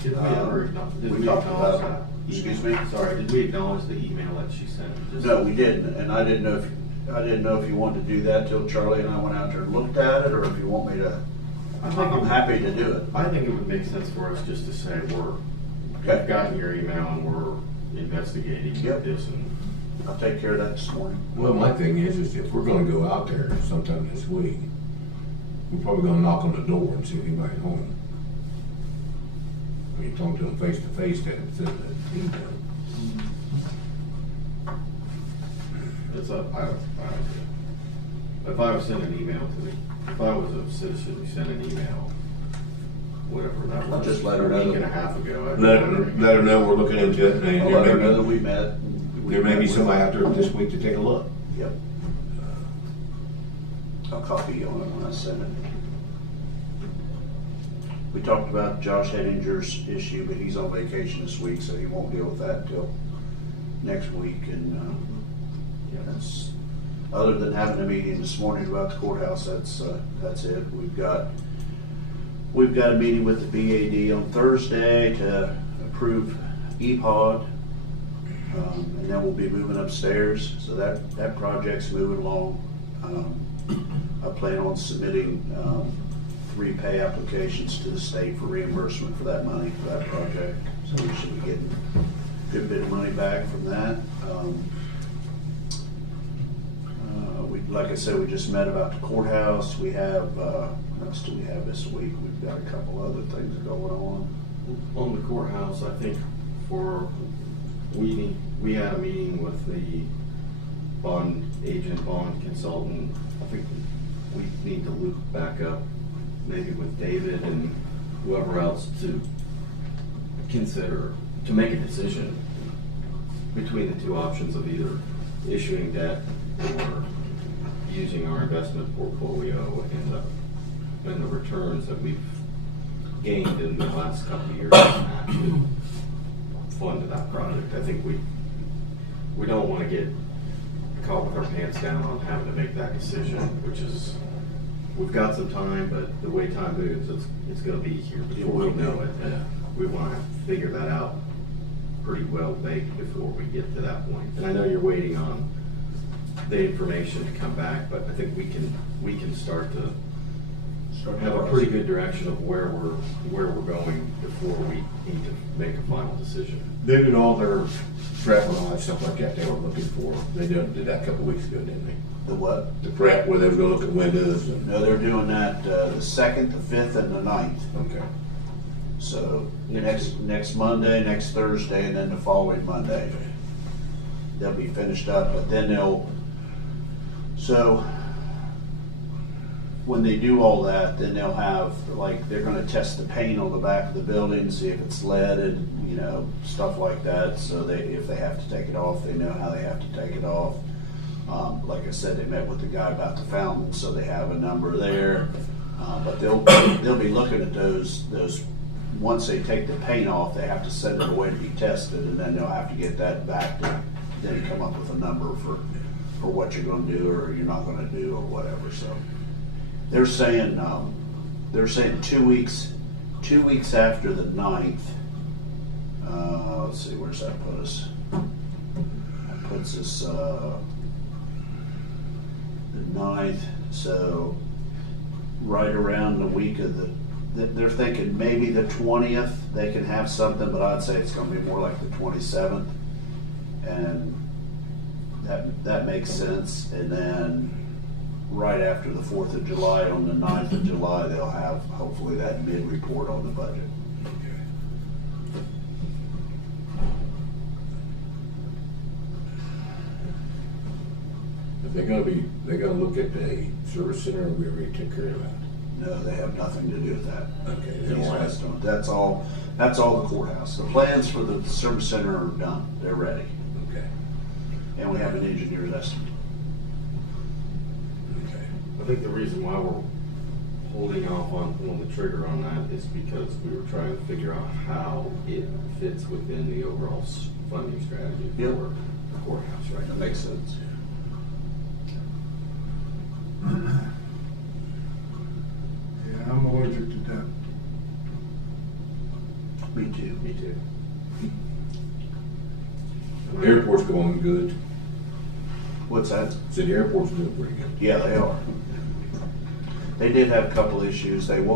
Did we ever, did We we talked acknowledge about, that? excuse me? Sorry, did we acknowledge the email that she sent? Just- No, we didn't, and I didn't know if you wanted to do that till Charlie and I went out there and looked at it, or if you want me to, I'm happy to do it. I think it would make sense for us just to say Okay. we've gotten your email and we're investigating Yep. this, and I'll take care of that this morning. Well, my thing is if we're gonna go out there sometime this week, we're probably gonna knock on the door and see if anybody's home. I mean, talk to them face to face, instead of sending an email. it's up, I don't if I was sending an email if I was a citizen who sent an email, whatever that was. I'll just let her a know week that- and a half ago. Let her know we're looking into it, and I'll let her know that there we met. may be somebody out there this week to take a look. Yep. I'll copy you on it when I send it. We talked about Josh Hettinger's issue, but he's on vacation this week, so he won't deal with that until next week, and, that's, other than having a meeting this morning about the courthouse, that's it. We've got a meeting with the BAD on Thursday to approve EPOD, and then we'll be moving upstairs, so that project's moving along. I plan on submitting 3 pay applications to the state for reimbursement for that money, for that project, so we should be getting a good bit of money back from that. Like I said, we just met about the courthouse. We have, what else do we have this week? We've got a couple other things going on. On the courthouse, I think we had a meeting with the bond agent, bond consultant. I think we need to loop back up maybe with David and whoever else to consider, to make a decision between the two options of either issuing debt or using our investment portfolio and the returns that we've gained in the last couple of years to actually fund that project. I think we don't want to get caught with our pants down on having to make that decision, which is we've got some time, but the way time moves, it's gonna be here before we will be. know it. Yeah. We wanna figure that out pretty well baked before we get to that point. And I know you're waiting on the information to come back, but I think we can start to have a pretty good direction of where we're going before we need to make a final decision. They did all their prep and all that stuff like that they were looking for. They did that a couple weeks ago, didn't they? The what? The prep where they were gonna look at windows and. No, they're doing that, the 2nd, the 5th, and the 9th. Okay. So next Monday, next Thursday, and then the following Monday, they'll be finished up, but then so when they do all that, then they'll have, like, they're gonna test the paint on the back of the building, see if it's leaded, you know, stuff like that, so if they have to take it off, they know how they have to take it off. Like I said, they met with the guy about the fountain, so they have a number there, but they'll be looking at those, once they take the paint off, they have to send it away to be tested, and then they'll have to get that back to then come up with a number for what you're gonna do or you're not gonna do or whatever, so. They're saying 2 weeks after the 9th, let's see, where's that put us? That puts us, the 9th, so right around the week of they're thinking maybe the 20th, they can have something, but I'd say it's gonna be more like the 27th. And that makes sense. And then right after the 4th of July, on the 9th of July, they'll have hopefully that mid-report on the budget. If they're gonna look at the service center, we already took care of that. No, they have nothing to do with that. Okay, they These don't guys have- don't. That's all the courthouse. The plans for the service center are done. They're ready. Okay. And we have an engineer's estimate. Okay. I think the reason why we're holding off on pulling the trigger on that is because we were trying to figure out how it fits within the overall funding strategy for Yep. the courthouse, right? That makes sense. Yeah, I'm allergic to that. Me too. Me too. The airport's going good. What's that? So the airport's doing pretty good. Yeah, they are. They did have a couple issues. They had a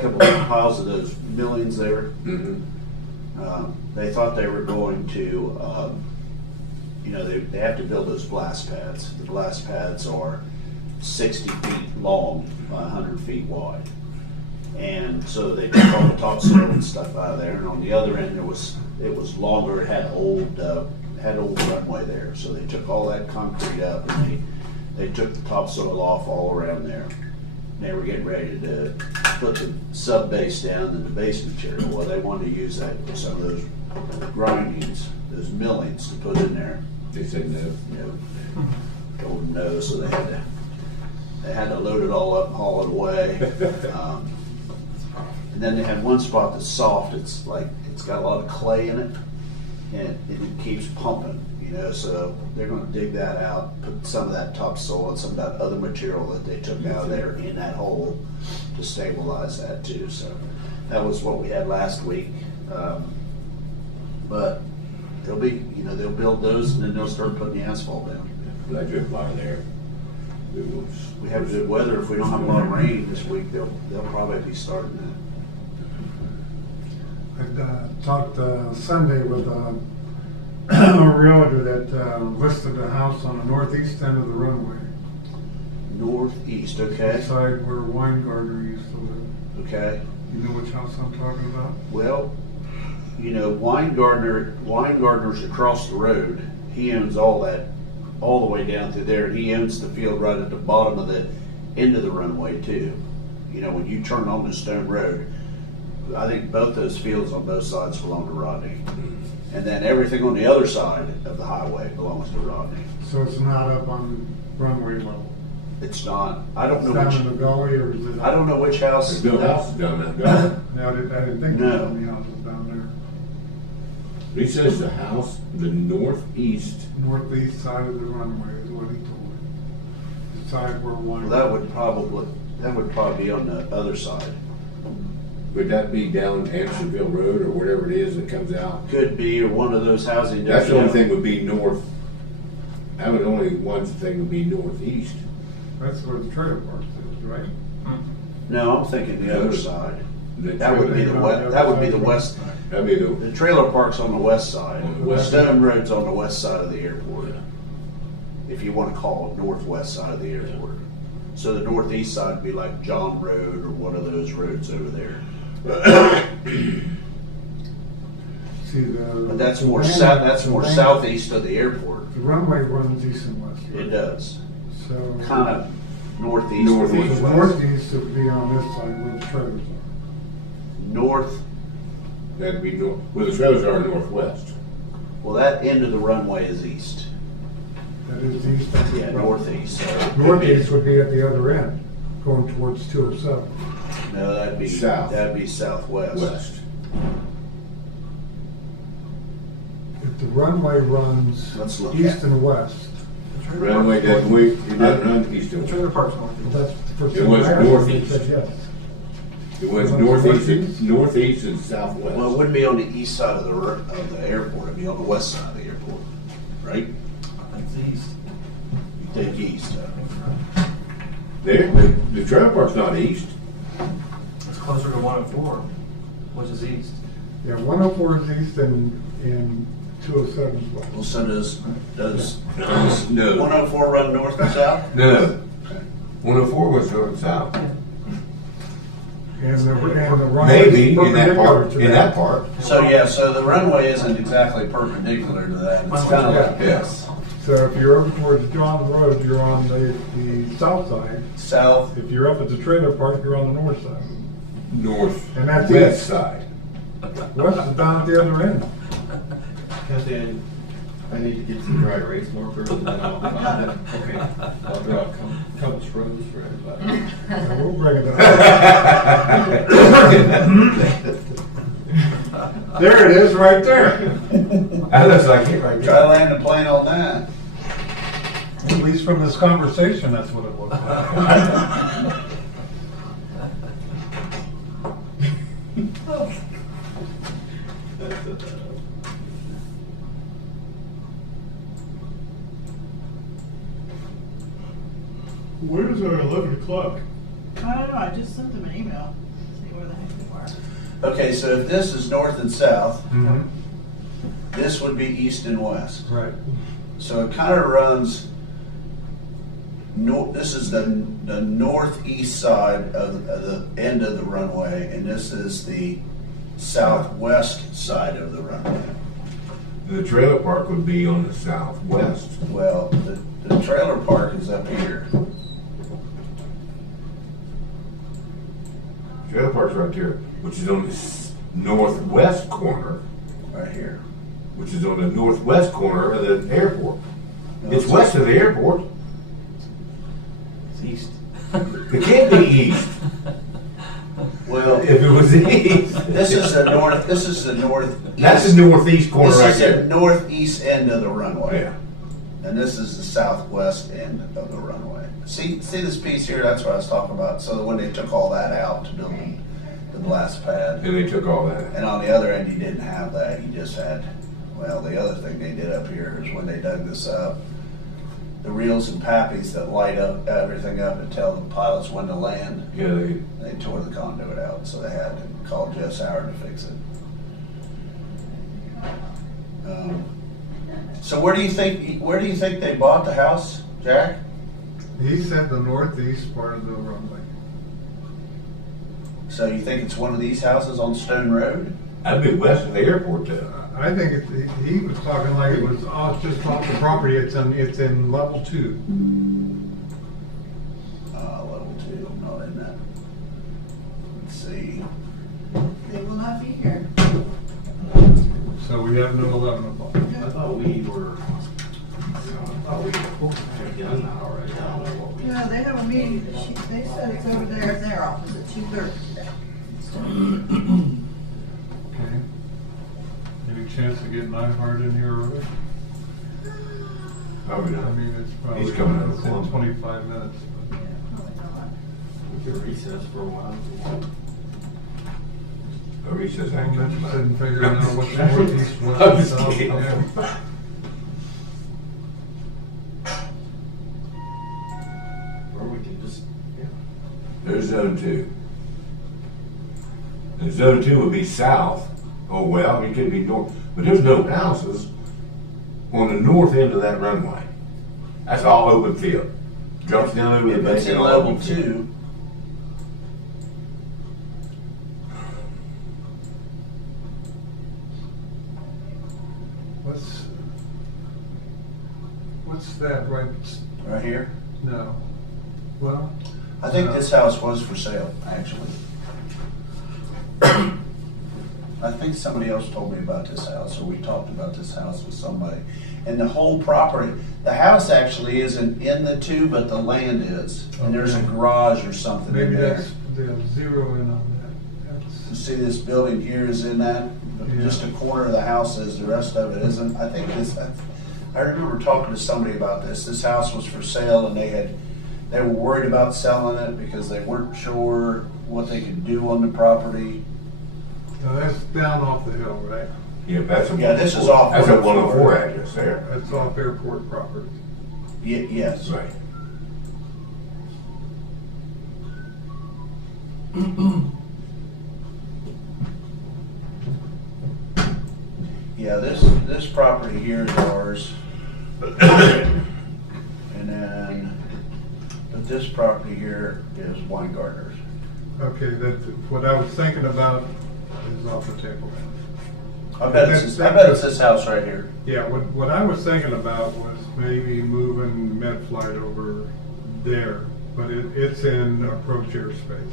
couple of piles of those millions there. Mm-hmm. They thought they were going to, they have to build those blast pads. The blast pads are 60 feet long by 100 feet wide. And so they took all the topsoil and stuff out of there, and on the other end, it was longer, it had old runway there. So they took all that concrete up and they took the topsoil off all around there. They were getting ready to put the sub base down and the base material. Well, they wanted to use that for some of those grindings, those millings to put in there. They said no. Told them no, so they had to load it all up and haul it away. And then they had one spot that's soft. It's got a lot of clay in it, and it keeps pumping. So they're going to dig that out, put some of that topsoil and some of that other material that they took out of there in that hole to stabilize that too. So that was what we had last week. But they'll build those and then they'll start putting the asphalt down. When I drove by there, it was. We have good weather. If we don't have a lot of rain this week, they'll probably be starting that. I talked Sunday with a realtor that listed a house on the northeast end of the runway, Northeast, okay? beside where Weingartner used to live. Okay. You know which house I'm talking about? Well, Weingartner's across the road. He owns all that, all the way down through there. He owns the field right at the bottom of the end of the runway too. When you turn on the Stone Road, I think both those fields on both sides belong to Rodney. And then everything on the other side of the highway belongs to Rodney. So it's not up on runway level? It's not, I don't It's know down in the which, gully, or is it? I don't know which house. There's no houses down that guy. No, I didn't think there was any houses down He says the house, the northeast, there. Northeast side of the runway is what he told me. It's side where one. Well, that would probably be on the other side. Would that be down Andersonville Road or whatever it is that comes out? Could be, or one of those housing. That's the only thing would be north. I would only one thing would be northeast. That's where the trailer park is, right? No, I'm thinking the other side. The That would be the west, that would be the west. That'd be the, The trailer park's on the west side. On the west. Stone Road's on the west side of the airport. If you wanna call it northwest side of the airport. So the northeast side would be like John Road or one of those roads over there. See, the. But that's more the that's more lane- southeast of the airport. The runway runs east and west. It does. So. Kinda northeast. Northeast. So northeast would be on this side where the trailers are. North, that'd be north, where the trailers are northwest. well, that end of the runway is east. That is east. of the Yeah, runway. northeast. So it could be- Northeast would be at the other end, going towards 207. No, that'd be, South. that'd be southwest. West. If the runway runs Let's look east at and west, Runway doesn't, it doesn't run east and west. park's northeast. That's the first It thing was I heard, northeast. said yes. It was Runs northeast and southwest. Well, it wouldn't be on the east side of the airport, it'd be on the west side of the airport, right? It's east. You take east. The trailer park's not east. It's closer to 104, which is east. Yeah, 104 is east and 207 is west. Well, so does No. 104 run north and south? No. 104 was north and south. And the runway Maybe is in that perpendicular part, to in that part. So, yeah, so the runway isn't exactly perpendicular to that, it's kind of like this. So if you're over towards John Road, you're on the south side. South, If you're up at the trailer park, you're on the north side. North. And that's west east. side. West is down at the other end. Kathy, I need to get some dry erase markers and then I'll draw Compass Rose for everybody. And we'll bring it up. There it is, right there. That looks like it right try land a plane on that. At least from this conversation, that's what it looks like. Where's our 11 o'clock? I don't know, I just sent them an email, see where the heck they were. Okay, so if this is north and south, Mm-hmm. this would be east and west. Right. So it kind of runs, this is the northeast side of the end of the runway, and this is the southwest side of the runway. The trailer park would be on the southwest. Well, the trailer park is up here. Trailer park's right there, which is on the northwest corner, Right here. which is on the northwest corner of the airport. No, It's west of the airport. It's east. It can't be east. Well, If it was east. this is the northeast. That's the northeast corner This right is the there. northeast end of the runway. Yeah. And this is the southwest end of the runway. See this piece here? That's what I was talking about. So when they took all that out to build the blast pad. And they took all that. And on the other end, you didn't have that. You just had, well, the other thing they did up here is when they dug this up, the reels and pappies that light up everything up and tell the pilots when to land, Yeah, they tore the conduit out. So they had to call Jess Howard to fix it. So where do you think they bought the house, Jack? He said the northeast part of the runway. So you think it's one of these houses on Stone Road? I'd be west of the airport though. I think he was talking like it was just off the property. It's in level 2. Level 2, I'm not in that. Let's see. They will not be here. So we have no 11 o'clock. I thought we had done that already. I don't know what we. No, they have a meeting, they said it's over there in their office at 2:30 today. Okay. Any chance of getting Nyhard in here early? Oh, yeah. I mean, it's probably He's coming out of 10, Columbus. 25 minutes. Yeah, probably not. We could recess for a while. Oh, he says I I'm can come interested in back. figuring out what's I'm northeast, just west, south, kidding. yeah. Or we could just, yeah. There's zone 2. And zone 2 would be south. Oh, well, it could be north, but there's no houses on the north end of that runway. That's all open field. Drops down over the If bank it's and in all level open field. 2, What's that right, right here, no, well, I think this house was for sale, actually. I think somebody else told me about this house, or we talked about this house with somebody. And the whole property, the house actually isn't in the 2, but the land is. And there's a garage or something in maybe there. that's, they'll zero in on that. You That's, see this building here is in that, Yeah. just a corner of the house is, the rest of it isn't. I think this, I remember talking to somebody about this. This house was for sale and they were worried about selling it because they weren't sure what they could do on the property. now that's down off the hill, right? Yeah, that's a Yeah, this is 104. off That's a 104 104 address there. That's off airport property. Yes. Right. Yeah, this property here is ours. And then, but this property here is Weingartner's. Okay, that, what I was thinking about is off the table. I bet it's this house right here. Yeah, what I was thinking about was maybe moving MedFlight over there, but it's in approach airspace.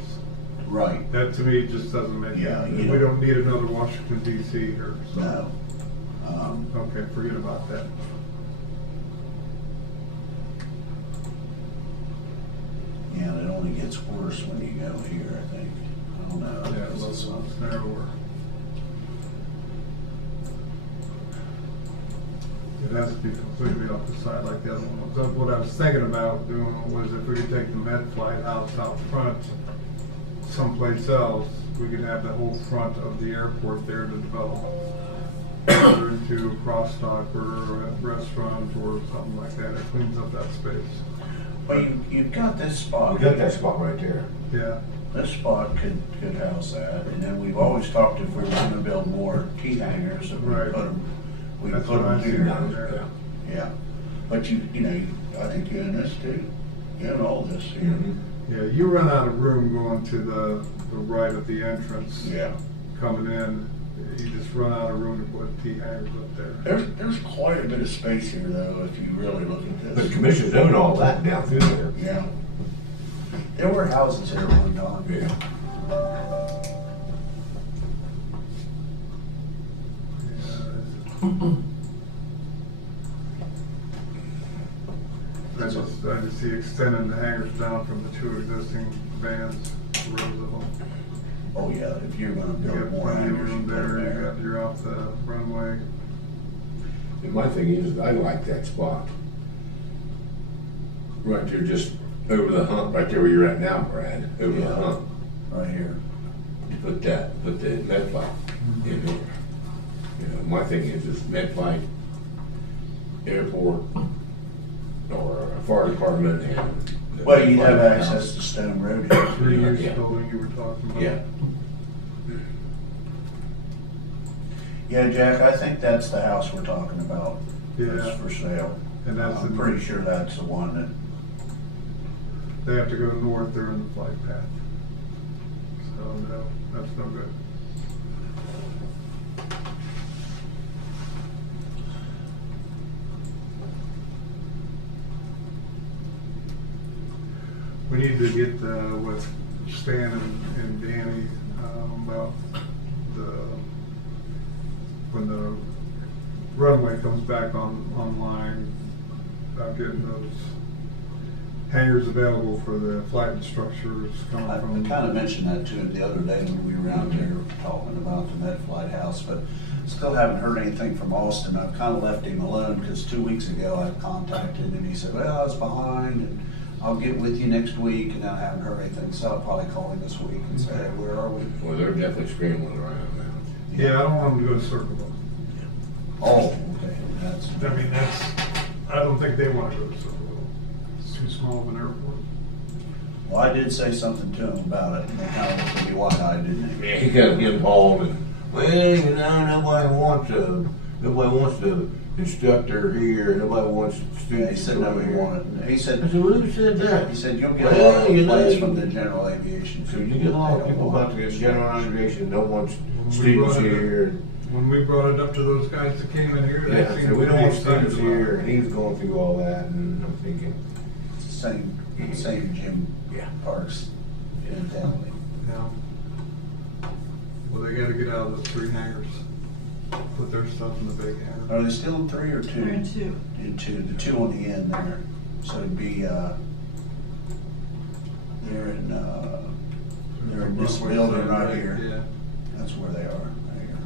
Right. That to me just doesn't make Yeah, sense. you We don't- don't need another Washington DC here, so. No. Okay, forget about that. Yeah, and it only gets worse when you go here, I think. I don't know. Yeah, it's narrower. It has to be completely off the side like the other one was. So what I was thinking about doing was if we could take the MedFlight house out front someplace else, we could have the whole front of the airport there to develop either into a cross-dock or a restaurant or something like that. It cleans up that space. Well, you've got this We spot. got that spot right there. Yeah, This spot could house that. And then we've always talked if we were gonna build more T hangers, that we Right. put them, we That's put what I them see here. down there. Yeah. But you know, I think you in this too. You in all this here. Mhm. yeah, you run out of room going to the right of the entrance. Yeah. Coming in, you just run out of room to put T hangers up there. There's quite a bit of space here though, if you really look at But this. commissioners own all that down through there. Yeah. There were houses here one time. Yeah. I just see extending the hangers down from the 2 existing vans, rows of them. Oh yeah, if you're gonna You build got more plenty of hangers, you room put them there, there. you're off the runway. And my thing is, I like that spot. Right there, just over the hump, right there where you're at now, Brad, over the Yeah. hump. Right here. Put the MedFlight in there. You know, my thing is MedFlight, airport, or a fire department and. the Well, you have MedFlight access house. to Stone Road here. Three-use Yeah. building you were talking about. Yeah. Yeah, Jack, I think that's the house we're talking about. That's Yeah. for sale. And that's I'm in- pretty sure that's the one that, They have to go north, they're in the flight path. So no, that's no good. We need to get with Stan and Danny about when the runway comes back online, about getting those hangars available for the flight instructors coming I from. kind of mentioned that to him the other day when we were out there talking about the MedFlight house, but Still haven't heard anything from Austin. I've kind of left him alone because 2 weeks ago I contacted him and he said, well, I was behind and I'll get with you next week, and I haven't heard anything, so I'll probably call him this week and say, hey, where are we? Well, they're definitely scrambling around now. Yeah, I don't want them to go to Circleville. Oh, okay, that's, I mean, I don't think they want to go to Circleville. It's too small of an airport. well, I did say something to him about it, and they kind of looked at me wide-eyed, didn't they? Yeah, he got involved and, well, you know, nobody wants the instructor here, nobody wants Yeah, he students said over nobody here. wanted, he I said, said, well, who said that? he said, you'll get a Well, lot of you know, complaints from the general aviation. So you get a lot of people about the general aviation, don't want We students brought it up. here. When we brought it up to those guys that came in here, they Yeah, seemed so we don't pretty want excited students about here, it. and he was going through all that, and I'm thinking, Same Jim yeah. Parks in town. Yeah. Well, they gotta get out of those 3 hangars. Put their stuff in the big hangar. Are they still in 3 or 2? They're in 2. In 2, the 2 on the end there. So it'd be, they're in this building right here. Yeah. That's where they are, right here.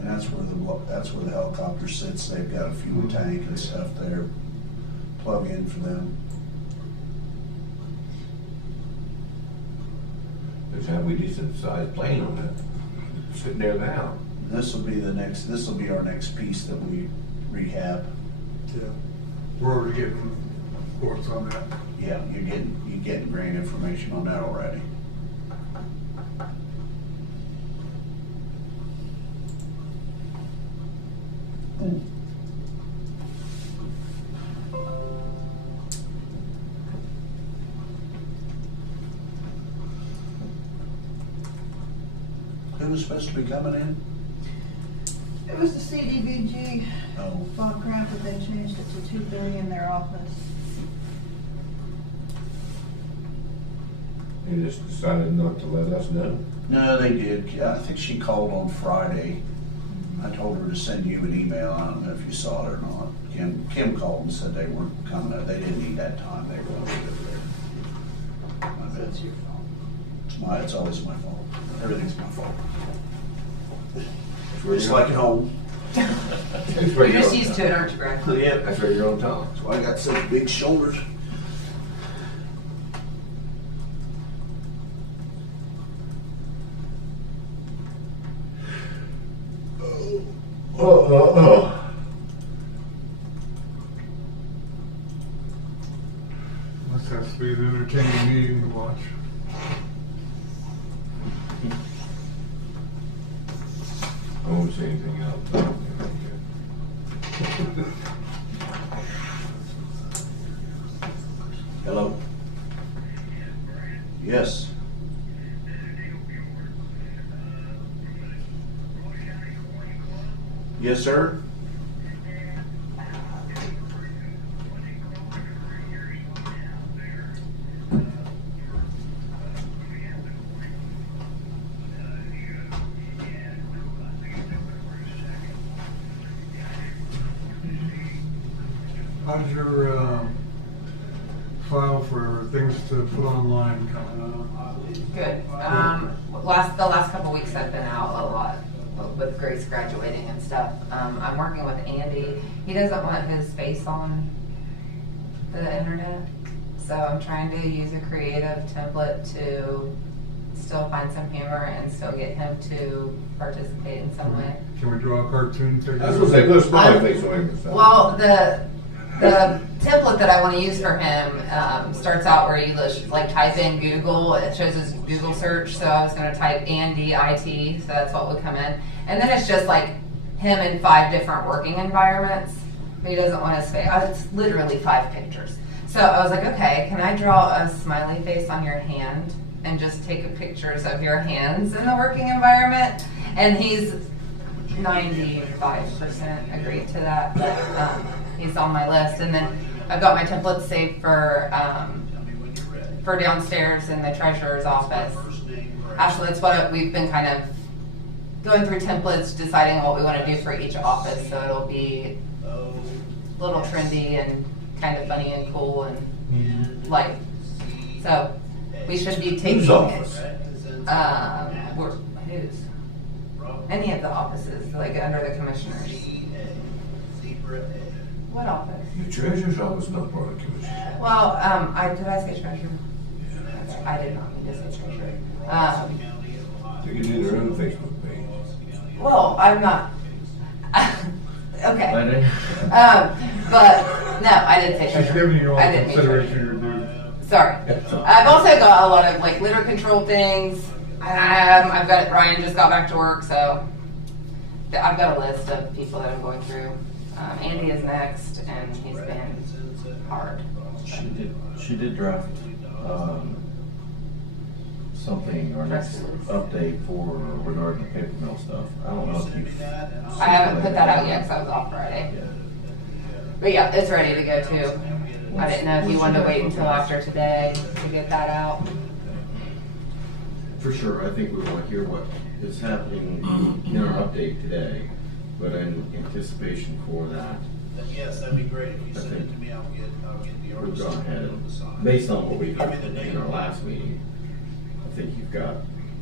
And that's where the helicopter sits. They've got a fuel tank and stuff there. Plug in for them. there's have we decent sized plane on that, sitting there now. This will be our next piece that we rehab. Yeah. We're already getting reports on that. Yeah, you're getting great information on that already. Who was supposed to be coming in? It was the CDBG Oh, block grant, but they changed it to $2 billion in their office. They just decided not to let us know. no, they did. Yeah, I think she called on Friday. I told her to send you an email. I don't know if you saw it or not. Kim called and said they weren't coming up. They didn't need that time. They were going to leave it there. My bad. That's your fault. It's always my fault. Everything's my fault. That's where Just you're- like at home. That's where You're just on used to top. it, aren't you, Brad? Yeah, That's where you're on top. that's why I got such big shoulders. This has to be an entertaining meeting to watch. I won't say anything else. Hello? Yes. Yes, sir? How's your file for things to put online coming up? Good. The last couple weeks I've been out a lot with Grace graduating and stuff. I'm working with Andy. He doesn't want his face on the internet, so I'm trying to use a creative template to still find some humor and still get him to participate in some way. Can we draw a cartoon picture? I was gonna say, put a smiley face on him. Well, the template that I want to use for him starts out where you just like type in Google. It shows his Google search. So I was going to type Andy IT. So that's what would come in. And then it's just like him in 5 different working environments. But he doesn't want his face. It's literally 5 pictures. So I was like, okay, can I draw a smiley face on your hand and just take pictures of your hands in the working environment? And he's 95% agreed to that. But, he's on my list, and then I've got my templates saved for downstairs in the treasurer's office. Actually, that's what we've been kind of going through templates, deciding what we want to do for each office, so it'll be a little trendy and kind of funny and cool and light. So we should be taking Whose office? whose? Any of the offices, like under the commissioners. What office? The treasurer's office not part of the commission. Well, did I say treasurer? Okay, I did not mean to say treasurer. They can do their own Facebook page. Well, I'm not. Okay. But, But no, I did say She's treasurer. giving you all I the didn't mean consideration treasurer. you're due. Sorry. I've also got a lot of like litter control things. I've got Ryan just got back to work, so I've got a list of people that I'm going through. Andy is next, and he's been hard. she did draft, something, our next update for regarding the paper mill stuff. I don't know if you. I haven't put that out yet because I was off Friday. But yeah, it's ready to go too. I didn't know if you wanted to wait until after today to get that out. For sure, I think we want to hear what is happening in our update today, but in anticipation for that, Yes, that'd be great if you send it to me, I'll get the we've gone ahead and, based on what we heard in our last meeting, I think you've got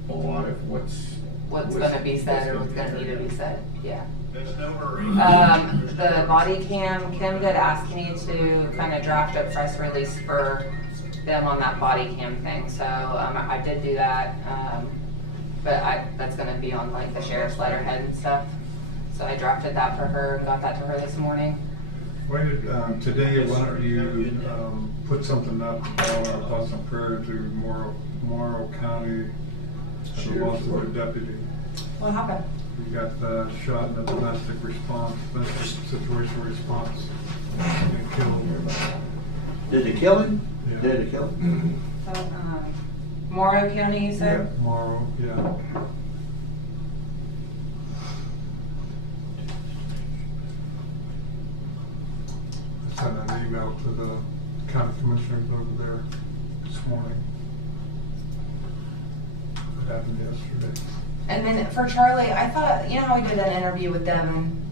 a lot of what's Going to be said or what's going to need to be said. Yeah. There's no hurry. The body cam, Kim did ask me to kind of draft a press release for them on that body cam thing. So I did do that. But that's going to be on like the sheriff's letterhead and stuff. So I drafted that for her and got that to her this morning. Today, why don't you put something up about some prayer to Morrow County as a loss of a deputy. What happened? He got shot in a domestic situation response and killed. Did they kill him? Yeah. Did they kill him? Morrow County, you said? Morrow, yeah. I sent an email to the county commissioners over there this morning. It happened yesterday. And then for Charlie, I thought, you know how we did an interview with Devin?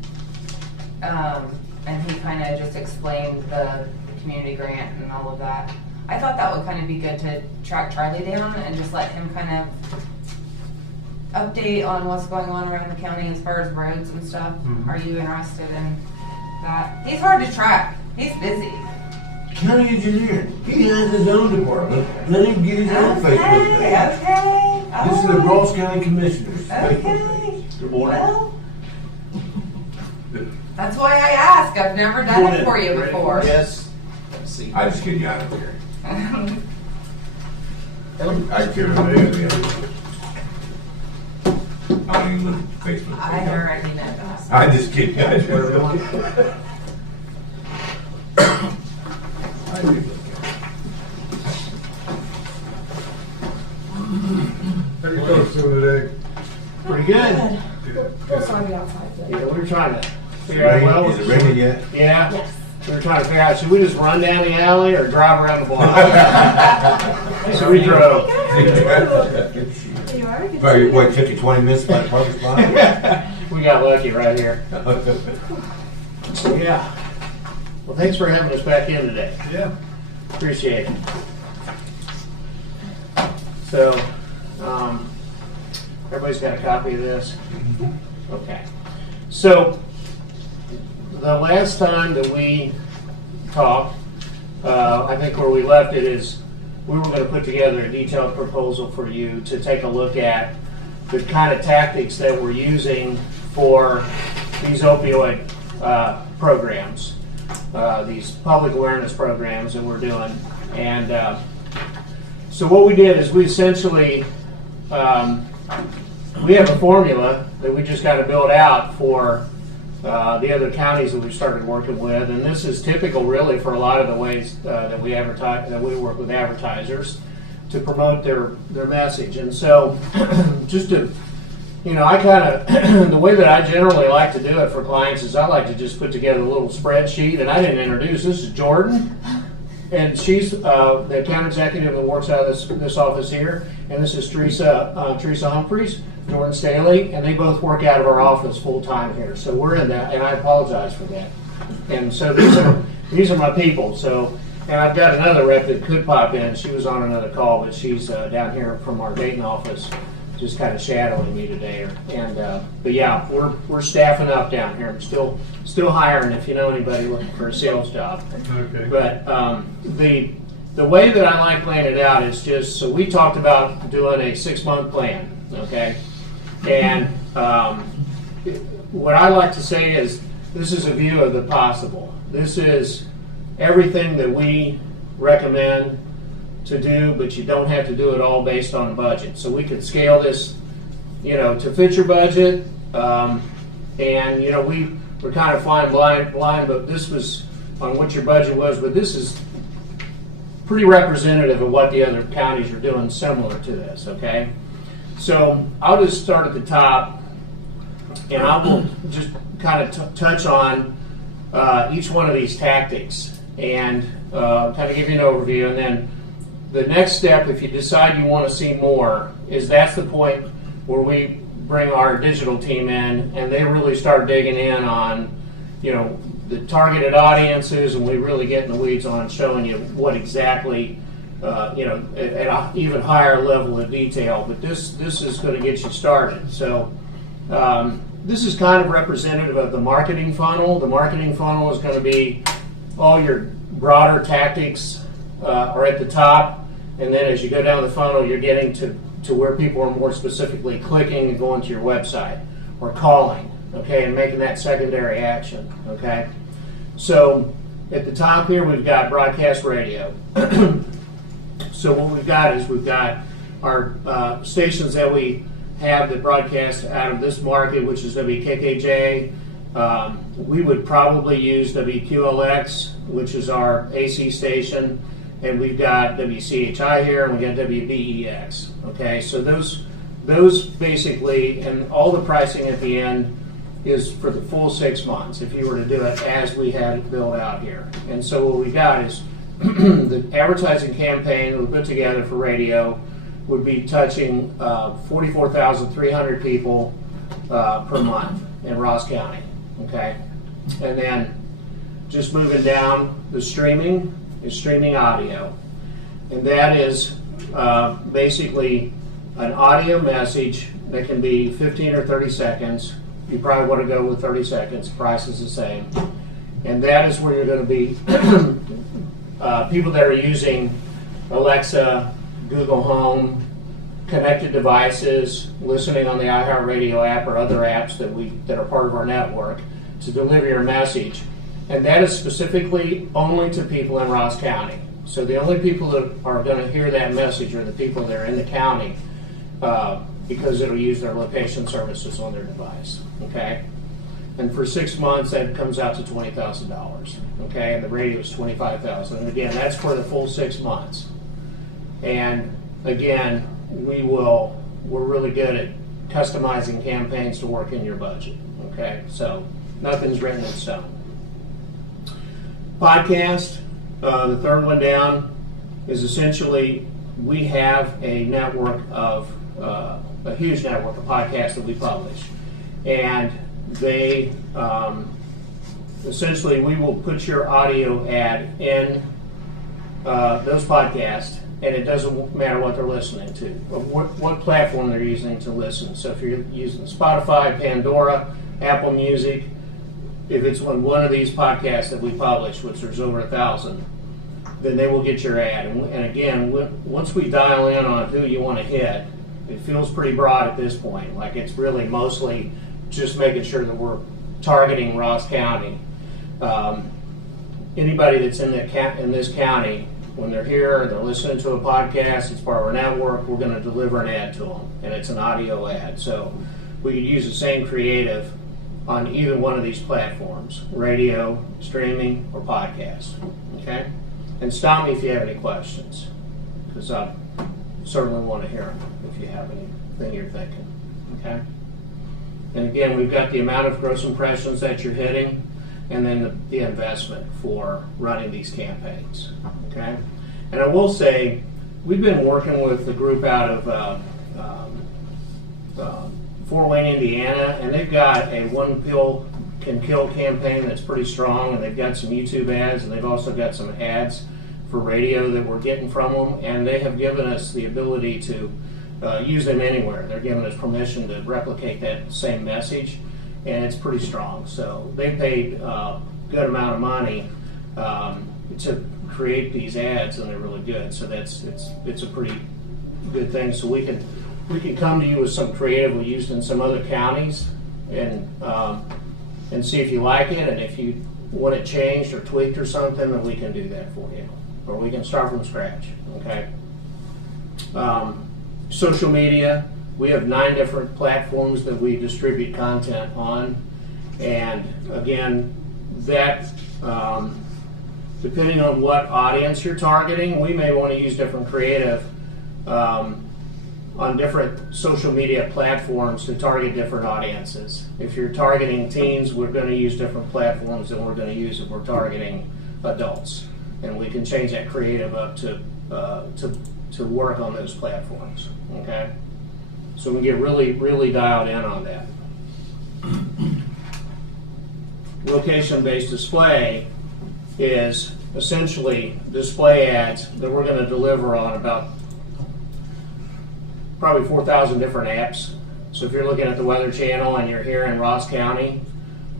And he kind of just explained the community grant and all of that. I thought that would kind of be good to track Charlie down and just let him kind of update on what's going on around the county as far as roads and stuff. Mhm. Are you interested in that? He's hard to track. He's busy. County engineer, he has his own department. Let him get his own Facebook page. Okay. This is the Ross County Commissioners Facebook page. Okay. Good morning. Well, that's why I ask. I've never done it for you before. Yes. See. I just get you out of here. I care about anything. I don't even look at Facebook. I already know that. I just kidding. I just whatever I want. I do look How you folks doing today? Pretty good. We'll find you outside. Yeah, we were trying to at figure out, well, it. Is it raining yet? yeah. Yes. We were trying to figure out, should we just run down the alley or drive around the block? So we drove. You are? Good to Probably, see you. what, 50, 20 minutes by the parking spot? We got lucky right here. So, yeah. Well, thanks for having us back in today. Yeah. Appreciate it. So, everybody's got a copy of this? Okay. So, the last time that we talked, I think where we left it is we were going to put together a detailed proposal for you to take a look at the kind of tactics that we're using for these opioid programs, these public awareness programs that we're doing. And so what we did is we essentially, we have a formula that we just got to build out for the other counties that we've started working with, and this is typical really for a lot of the ways that we advertise, that we work with advertisers to promote their message. And so just to, I kind of, the way that I generally like to do it for clients is I like to just put together a little spreadsheet, and I didn't introduce, this is Jordan, and she's the account executive that works out of this office here, and this is Teresa Humphreys, Jordan Staley, and they both work out of our office full time here. So we're in that, and I apologize for that. And so these are my people. So, and I've got another rep that could pop in. She was on another call, but she's down here from our Dayton office just kind of shadowing me today. But yeah, we're staffing up down here. I'm still hiring if you know anybody looking for a sales job. Okay. But the way that I like laying it out is just, so we talked about doing a 6-month plan, okay? And what I like to say is, this is a view of the possible. This is everything that we recommend to do, but you don't have to do it all based on budget. So we could scale this, to fit your budget. And we're kind of flying blind, but this was on what your budget was, but this is pretty representative of what the other counties are doing similar to this, okay? So I'll just start at the top, and I will just kind of touch on each one of these tactics and kind of give you an overview. And then the next step, if you decide you want to see more, is that's the point where we bring our digital team in and they really start digging in on, the targeted audiences, and we really get in the weeds on showing you what exactly, at an even higher level of detail. But this is going to get you started. So this is kind of representative of the marketing funnel. The marketing funnel is going to be all your broader tactics are at the top, and then as you go down the funnel, you're getting to where people are more specifically clicking and going to your website or calling, okay, and making that secondary action, okay? So at the top here, we've got broadcast radio. So what we've got our stations that we have that broadcast out of this market, which is WKKJ. We would probably use WQLX, which is our AC station, and we've got WCHI here, and we got WBEX. Okay, so those basically, and all the pricing at the end is for the full 6 months if you were to do it as we had it built out here. And so what we got is the advertising campaign that we put together for radio would be touching 44,300 people per month in Ross County. Okay, and then just moving down, the streaming is streaming audio, and that is basically an audio message that can be 15 or 30 seconds. You probably want to go with 30 seconds. Price is the same, and that is where you're going to be people that are using Alexa, Google Home, connected devices, listening on the iHeartRadio app or other apps that are part of our network to deliver your message. And that is specifically only to people in Ross County. So the only people that are going to hear that message are the people that are in the county because it'll use their location services on their device. Okay? And for 6 months, that comes out to $20,000. Okay? And the radio is $25,000. And again, that's for the full 6 months. And again, we're really good at customizing campaigns to work in your budget. Okay? So nothing's written in stone. Podcast, the third one down, is essentially we have a network of a huge network of podcasts that we publish, and they essentially we will put your audio ad in those podcasts, and it doesn't matter what they're listening to, or what platform they're using to listen. So if you're using Spotify, Pandora, Apple Music, if it's on one of these podcasts that we publish, which there's over 1,000, then they will get your ad. And again, once we dial in on who you want to hit, it feels pretty broad at this point. Like it's really mostly just making sure that we're targeting Ross County. Anybody that's in this county, when they're here, they're listening to a podcast, it's part of our network, we're going to deliver an ad to them, and it's an audio ad. So we could use the same creative on either one of these platforms, radio, streaming, or podcast. Okay? And stop me if you have any questions, because I certainly want to hear them if you have anything you're thinking. Okay? And again, we've got the amount of gross impressions that you're hitting, and then the investment for running these campaigns. Okay? And I will say, we've been working with a group out of Fort Wayne, Indiana, and they've got a One Pill Can Kill campaign that's pretty strong, and they've got some YouTube ads, and they've also got some ads for radio that we're getting from them, and they have given us the ability to use them anywhere. They're giving us permission to replicate that same message, and it's pretty strong. So they paid a good amount of money to create these ads, and they're really good. So it's a pretty good thing. So we can come to you with some creative we used in some other counties, and see if you like it, and if you want it changed or tweaked or something, then we can do that for you, or we can start from scratch. Okay. Social media, we have 9 different platforms that we distribute content on, and again, that depending on what audience you're targeting, we may want to use different creative on different social media platforms to target different audiences. If you're targeting teens, we're going to use different platforms than we're going to use if we're targeting adults, and we can change that creative up to work on those platforms. Okay, so we get really dialed in on that. Location-based display is essentially display ads that we're going to deliver on about probably 4,000 different apps. So if you're looking at the Weather Channel and you're here in Ross County,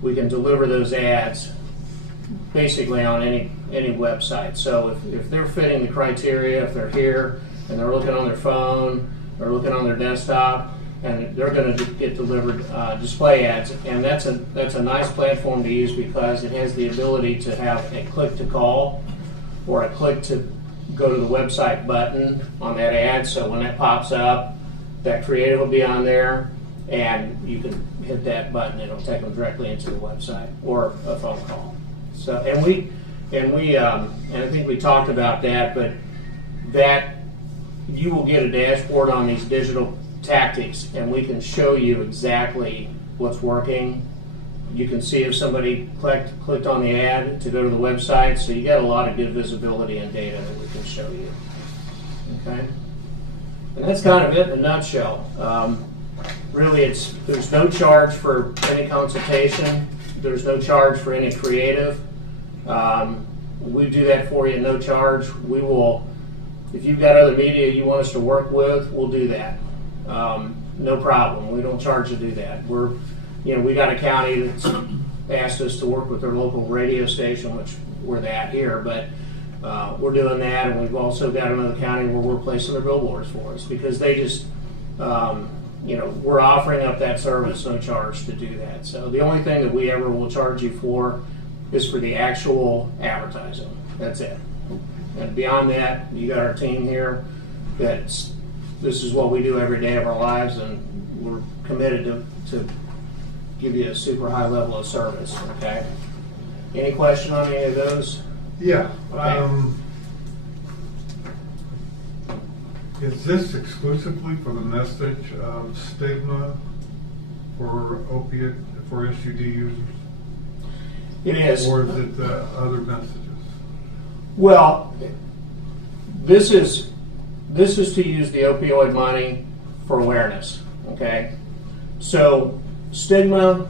we can deliver those ads basically on any website. So if they're fitting the criteria, if they're here and they're looking on their phone or looking on their desktop, and they're going to get delivered display ads, and that's a nice platform to use because it has the ability to have a click to call or a click to go to the website button on that ad. So when that pops up, that creative will be on there, and you can hit that button. It'll take them directly into the website or a phone call. So and I think we talked about that, but that you will get a dashboard on these digital tactics, and we can show you exactly what's working. You can see if somebody clicked on the ad to go to the website, so you got a lot of good visibility and data that we can show you. Okay, and that's kind of it in a nutshell. Really, there's no charge for any consultation. There's no charge for any creative. We do that for you at no charge. We will, if you've got other media you want us to work with, we'll do that. No problem. We don't charge to do that. We got a county that's asked us to work with their local radio station, which we're that here, but we're doing that, and we've also got another county where we're placing their billboards for us because they just, we're offering up that service, no charge to do that. So the only thing that we ever will charge you for is for the actual advertising. That's it. And beyond that, you got our team here this is what we do every day of our lives, and we're committed to give you a super high level of service. Okay. Any question on any of those? Yeah. Okay. Is this exclusively for the message of stigma for SUD users? It is. Or is it other messages? Well, this is to use the opioid money for awareness. Okay. So stigma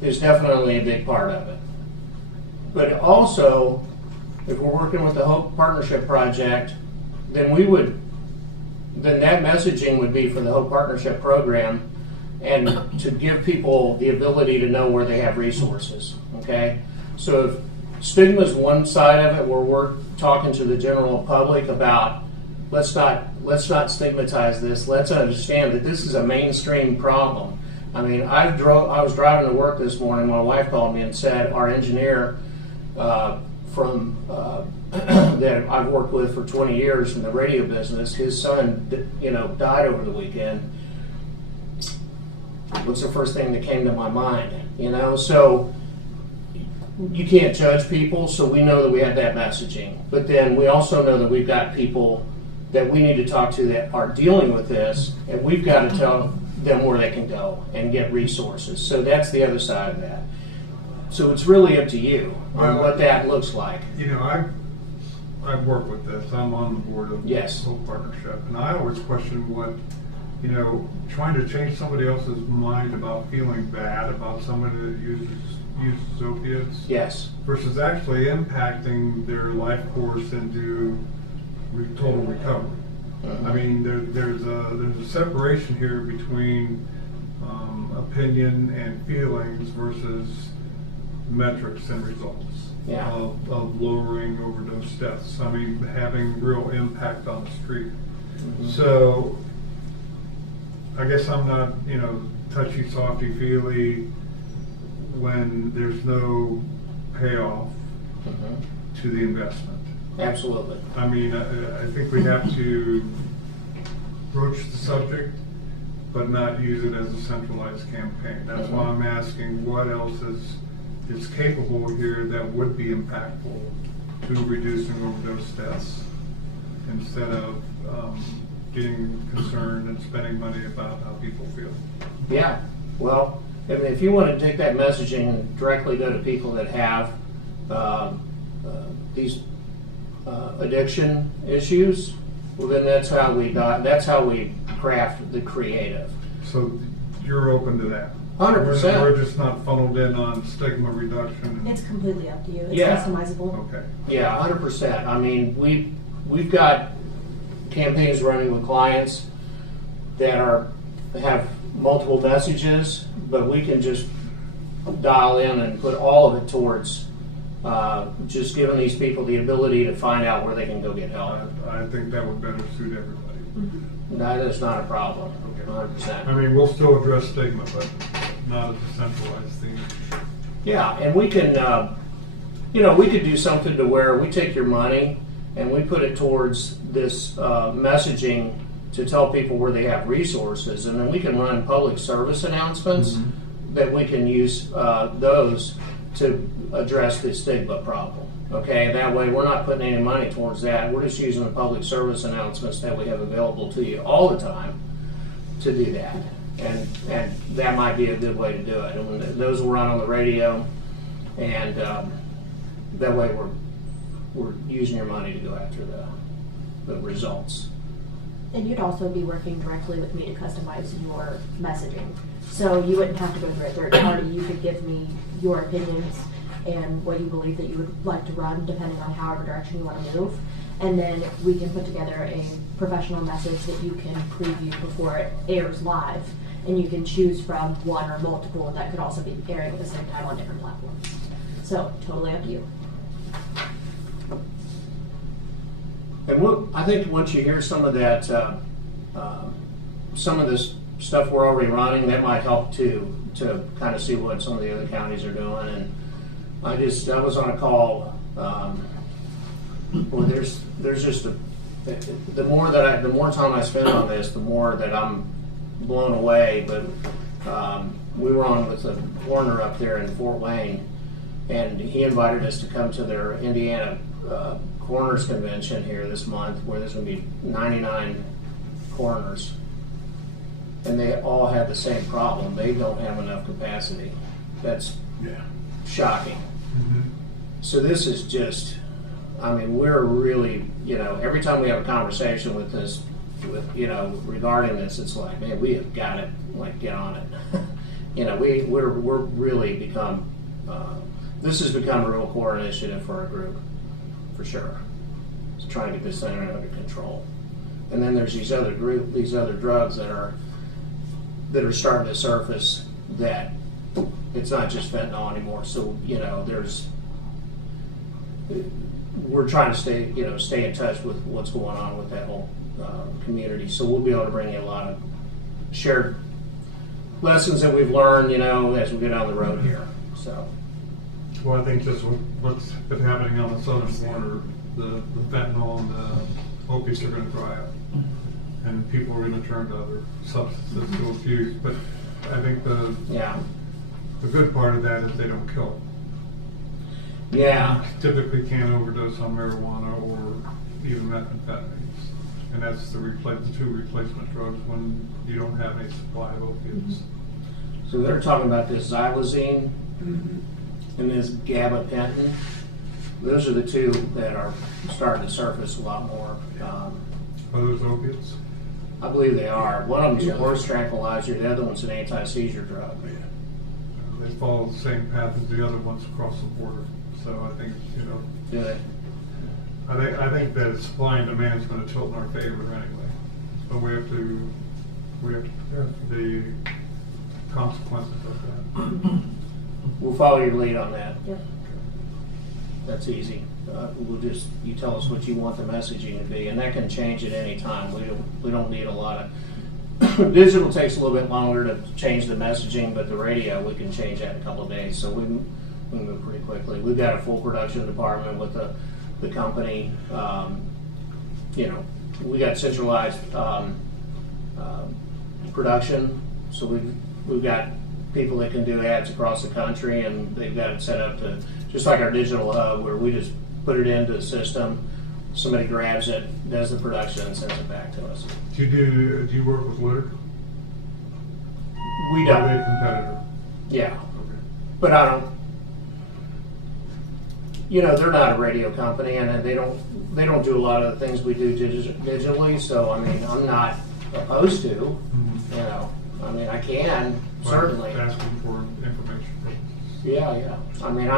is definitely a big part of it. But also, if we're working with the Hope Partnership Project, then that messaging would be for the Hope Partnership Program and to give people the ability to know where they have resources. Okay? So if stigma is one side of it where we're talking to the general public about let's not stigmatize this. Let's understand that this is a mainstream problem. I mean, I was driving to work this morning. My wife called me and said our engineer from that I've worked with for 20 years in the radio business, his son, died over the weekend. What's the first thing that came to my mind? So you can't judge people, so we know that we have that messaging. But then we also know that we've got people that we need to talk to that are dealing with this, and we've got to tell them where they can go and get resources. So that's the other side of that. So it's really up to you on what that looks like. I've worked with this. I'm on the board of Yes. Hope Partnership, and I always question what, trying to change somebody else's mind about feeling bad about somebody that uses opiates. Yes. Versus actually impacting their life course into total recovery. I mean, there's a separation here between opinion and feelings versus metrics and results Yeah. of lowering overdose deaths. I mean, having real impact on the street. So I guess I'm not, touchy, softy, feely when there's no payoff to the investment. Absolutely. I mean, I think we have to broach the subject, but not use it as a centralized campaign. That's why I'm asking what else is capable here that would be impactful to reducing overdose deaths instead of getting concerned and spending money about how people feel. Yeah, well, I mean, if you want to take that messaging and directly go to people that have these addiction issues, well, then that's how we craft the creative. So you're open to that? 100%. We're just not funneled in on stigma reduction? It's completely up to you. It's Yeah. customizable. Okay. Yeah, 100%. I mean, we've got campaigns running with clients that have multiple messages, but we can just dial in and put all of it towards just giving these people the ability to find out where they can go get help. I think that would better suit everybody. That is not a problem, 100%. I mean, we'll still address stigma, but not as a centralized theme. Yeah, and we can, we could do something to where we take your money and we put it towards this messaging to tell people where they have resources, and then we can run public service announcements that we can use those to address the stigma problem. Okay, that way we're not putting any money towards that. We're just using the public service announcements that we have available to you all the time to do that. And that might be a good way to do it. And those will run on the radio, and that way we're using your money to go after the results. And you'd also be working directly with me to customize your messaging. So you wouldn't have to go through a third party. You could give me your opinions and what you believe that you would like to run, depending on however direction you want to move. And then we can put together a professional message that you can preview before it airs live. And you can choose from one or multiple that could also be airing at the same time on different platforms. So totally up to you. And I think once you hear some of that, some of this stuff we're already running, that might help to kind of see what some of the other counties are doing. And I was on a call. Well, there's just the more time I spend on this, the more that I'm blown away. But we were on with a coroner up there in Fort Wayne, and he invited us to come to their Indiana coroners convention here this month, where there's going to be 99 coroners, and they all have the same problem. They don't have enough capacity. That's shocking. So this is just, I mean, we're really, every time we have a conversation with this, regarding this, it's like, man, we have got to get on it. We're really become, this has become a real core initiative for our group, for sure. It's trying to get this thing under control. And then there's these other drugs that are starting to surface that it's not just fentanyl anymore. So we're trying to stay in touch with what's going on with that whole community. So we'll be able to bring you a lot of shared lessons that we've learned, as we go down the road here. So. Well, I think just what's been happening on the southern border, the fentanyl and the opiates are going to dry up, and people are going to turn to other substances to abuse. But I think the good part of that is they don't kill. Yeah. You typically can't overdose on marijuana or even methamphetamines, and that's the two replacement drugs when you don't have any supply of opiates. So they're talking about this xylazine and this gabapentin. Those are the two that are starting to surface a lot more. Are those opiates? I believe they are. One of them is a horse tranquilizer. The other one's an anti-seizure drug. They follow the same path as the other ones across the border. So I think, Good. I think that supply and demand is going to tilt in our favor anyway. So we have to prepare for the consequences of that. We'll follow your lead on that. Yep. That's easy. You tell us what you want the messaging to be, and that can change at any time. We don't need a lot of, digital takes a little bit longer to change the messaging, but the radio, we can change that in a couple of days, so we move pretty quickly. We've got a full production department with the company. We got centralized production, so we've got people that can do ads across the country, and they've got it set up to, just like our digital hub, where we just put it into the system, somebody grabs it, does the production, and sends it back to us. Do you work with Litter? We Are they don't. a competitor? Yeah, but I don't. They're not a radio company, and they don't do a lot of the things we do digitally. So I mean, I'm not opposed to. I can certainly. Asking for information. Yeah. I mean,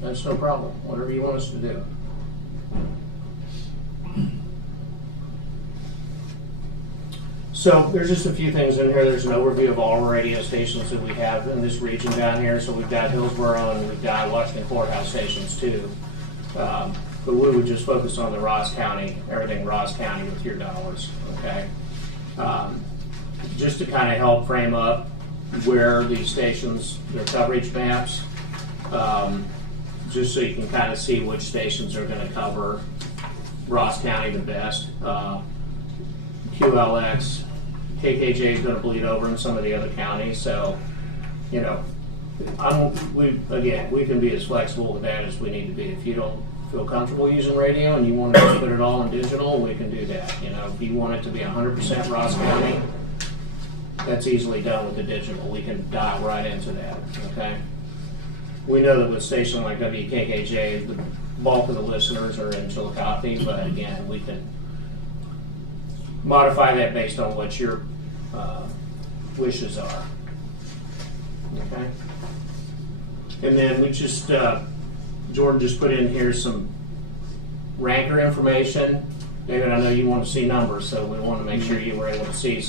that's no problem. Whatever you want us to do. So there's just a few things in here. There's an overview of all radio stations that we have in this region down here. So we've got Hillsborough and we've got Washington Courthouse stations too. But we would just focus on the Ross County, everything Ross County with your dollars, okay? Just to kind of help frame up where these stations, their coverage maps, just so you can kind of see which stations are going to cover Ross County the best. QLX, KKJ is going to bleed over in some of the other counties, so we can be as flexible with that as we need to be. If you don't feel comfortable using radio and you want to put it all in digital, we can do that. If you want it to be 100% Ross County, that's easily done with the digital. We can dial right into that, okay? We know that with a station like WKKJ, the bulk of the listeners are in Chillicothe, but again, we can modify that based on what your wishes are, okay? And then we just, Jordan just put in here some ranker information. David, I know you want to see numbers, so we want to make sure you were able to see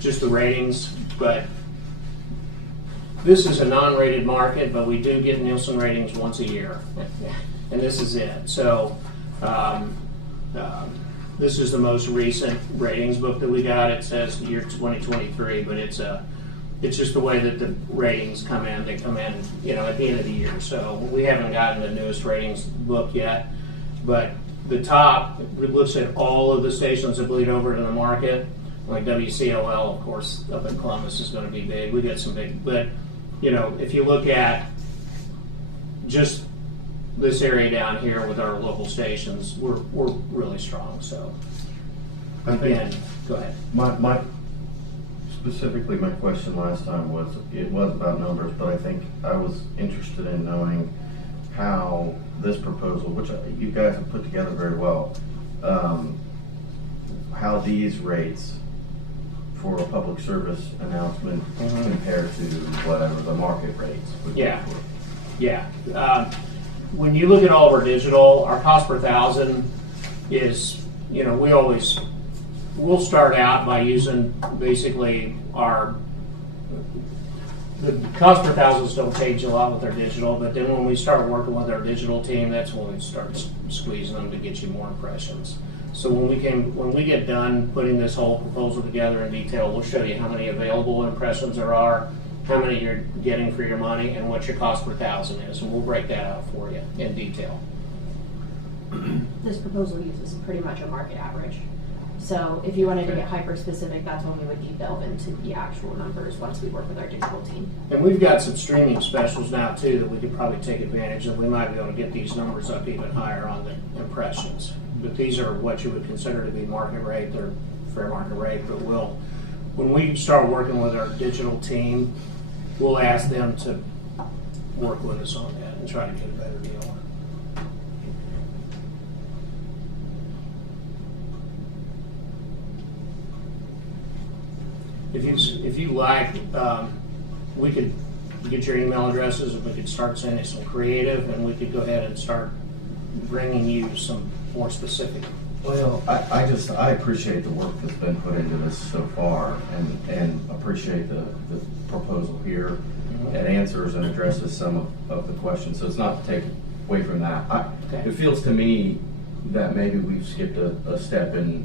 just the ratings, but this is a non-rated market, but we do get Nielsen ratings once a year, and this is it. So this is the most recent ratings book that we got. It says year 2023, but it's just the way that the ratings come in. They come in, at the end of the year. So we haven't gotten the newest ratings book yet, but the top, it looks at all of the stations that bleed over to the market. Like WCOL, of course, up in Columbus is going to be big. We got some big, but if you look at just this area down here with our local stations, we're really strong. So again, go ahead. Specifically, my question last time was about numbers, but I think I was interested in knowing how this proposal, which you guys have put together very well, how these rates for a public service announcement compare to whatever the market rates would be. Yeah. When you look at all of our digital, our cost per thousand is, we'll start out by using basically the cost per thousands don't change a lot with our digital, but then when we start working with our digital team, that's when we start squeezing them to get you more impressions. So when we get done putting this whole proposal together in detail, we'll show you how many available impressions there are, how many you're getting for your money, and what your cost per thousand is, and we'll break that out for you in detail. This proposal uses pretty much a market average. So if you wanted to get hyper specific, that's when we would delve into the actual numbers once we work with our digital team. And we've got some streaming specials now too that we could probably take advantage of. We might be able to get these numbers up even higher on the impressions. But these are what you would consider to be market rate. They're fair market rate, but when we start working with our digital team, we'll ask them to work with us on that and try to get a better deal. If you like, we could get your email addresses and we could start sending some creative, and we could go ahead and start bringing you some more specific Well, I appreciate the work that's been put into this so far and appreciate the proposal here. It answers and addresses some of the questions, so it's not to take away from that. It feels to me that maybe we've skipped a step and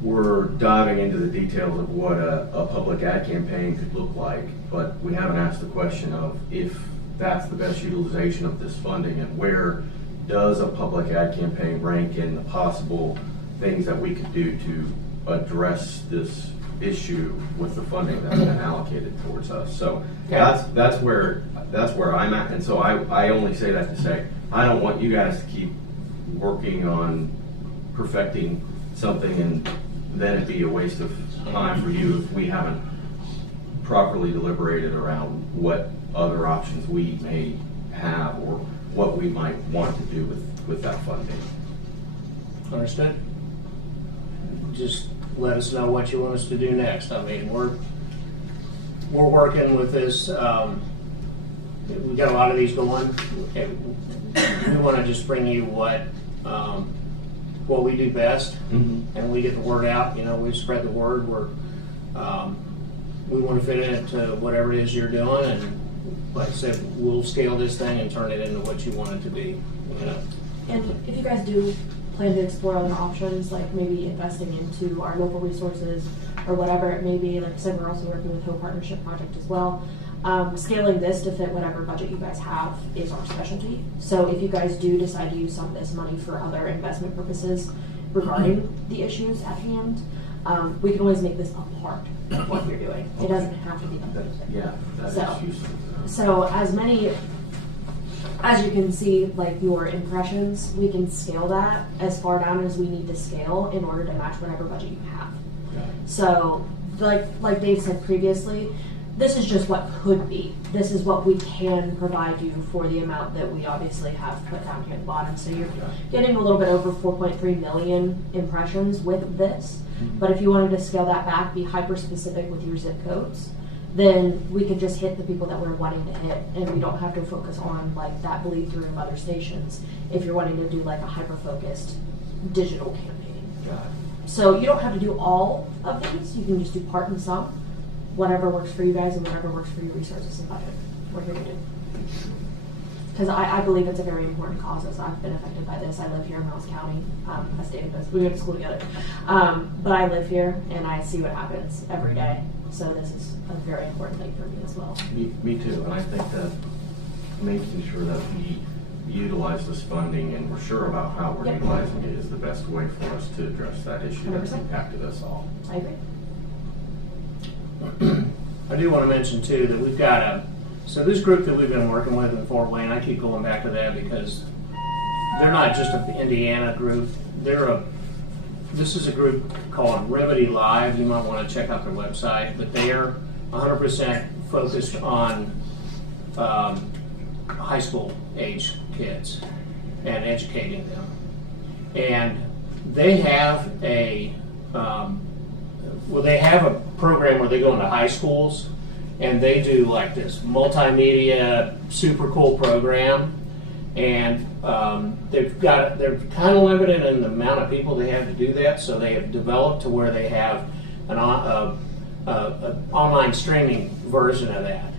we're diving into the details of what a public ad campaign could look like, but we haven't asked the question of if that's the best utilization of this funding and where does a public ad campaign rank in the possible things that we could do to address this issue with the funding that's been allocated towards us. So that's where I'm at, and so I only say that to say I don't want you guys to keep working on perfecting something and then it'd be a waste of time for you if we haven't properly deliberated around what other options we may have or what we might want to do with that funding. Understood? Just let us know what you want us to do next. I mean, we're working with this. We've got a lot of these going. We want to just bring you what we do best, and we get the word out. You know, we spread the word. We want to fit into whatever it is you're doing, and like I said, we'll scale this thing and turn it into what you want it to be. You know. And if you guys do plan to explore other options, like maybe investing into our local resources or whatever it may be, like I said, we're also working with Hope Partnership Project as well. Scaling this to fit whatever budget you guys have is our specialty. So if you guys do decide to use some of this money for other investment purposes regarding the issues at hand, we can always make this a part of what you're doing. It doesn't have to be the whole thing. Yeah, that's useful. So as you can see, like your impressions, we can scale that as far down as we need to scale in order to match whatever budget you have. Yeah. So like Dave said previously, this is just what could be. This is what we can provide you for the amount that we obviously have put down here at the bottom. So you're getting a little bit over 4.3 million impressions with this. But if you wanted to scale that back, be hyper specific with your zip codes, then we could just hit the people that we're wanting to hit, and we don't have to focus on like that bleed through of other stations if you're wanting to do like a hyper focused digital campaign. So you don't have to do all of these. You can just do part and some, whatever works for you guys and whatever works for your resources and budget. We're here to do. Because I believe it's a very important cause, as I've been affected by this. I live here in Miles County. As David does, we go to school together. But I live here and I see what happens every day. So this is a very important thing for me as well. Me too, and I think that making sure that we utilize this funding and we're sure about how we're utilizing it is the best way for us to address that issue that's 100%. impacted us all. I agree. I do want to mention too that we've got so this group that we've been working with in Fort Wayne, I keep going back to that because they're not just an Indiana group. This is a group called Remedy Live. You might want to check out their website, but they are 100% focused on high school age kids and educating them. And they have a program where they go into high schools and they do like this multimedia super cool program, and they're kind of limited in the amount of people they have to do that, so they have developed to where they have an online streaming version of that.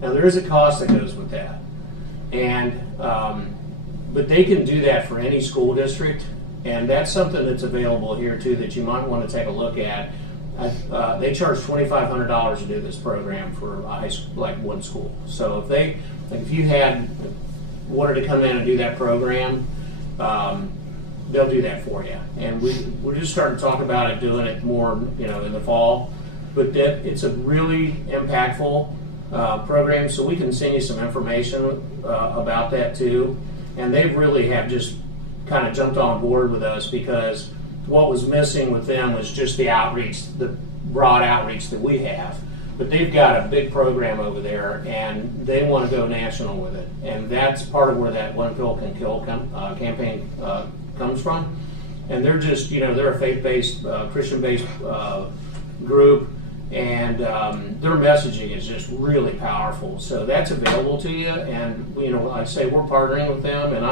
Now there is a cost that goes with that, and but they can do that for any school district, and that's something that's available here too that you might want to take a look at. They charge $2,500 to do this program for high school, like one school. So if you wanted to come in and do that program, they'll do that for you. And we're just starting to talk about it, doing it more, in the fall. But it's a really impactful program, so we can send you some information about that too. And they really have just kind of jumped on board with us because what was missing with them was just the outreach, the broad outreach that we have. But they've got a big program over there, and they want to go national with it. And that's part of where that One Pill Can Kill campaign comes from. And they're just, they're a faith-based, Christian-based group, and their messaging is just really powerful. So that's available to you, and, I'd say we're partnering with them, and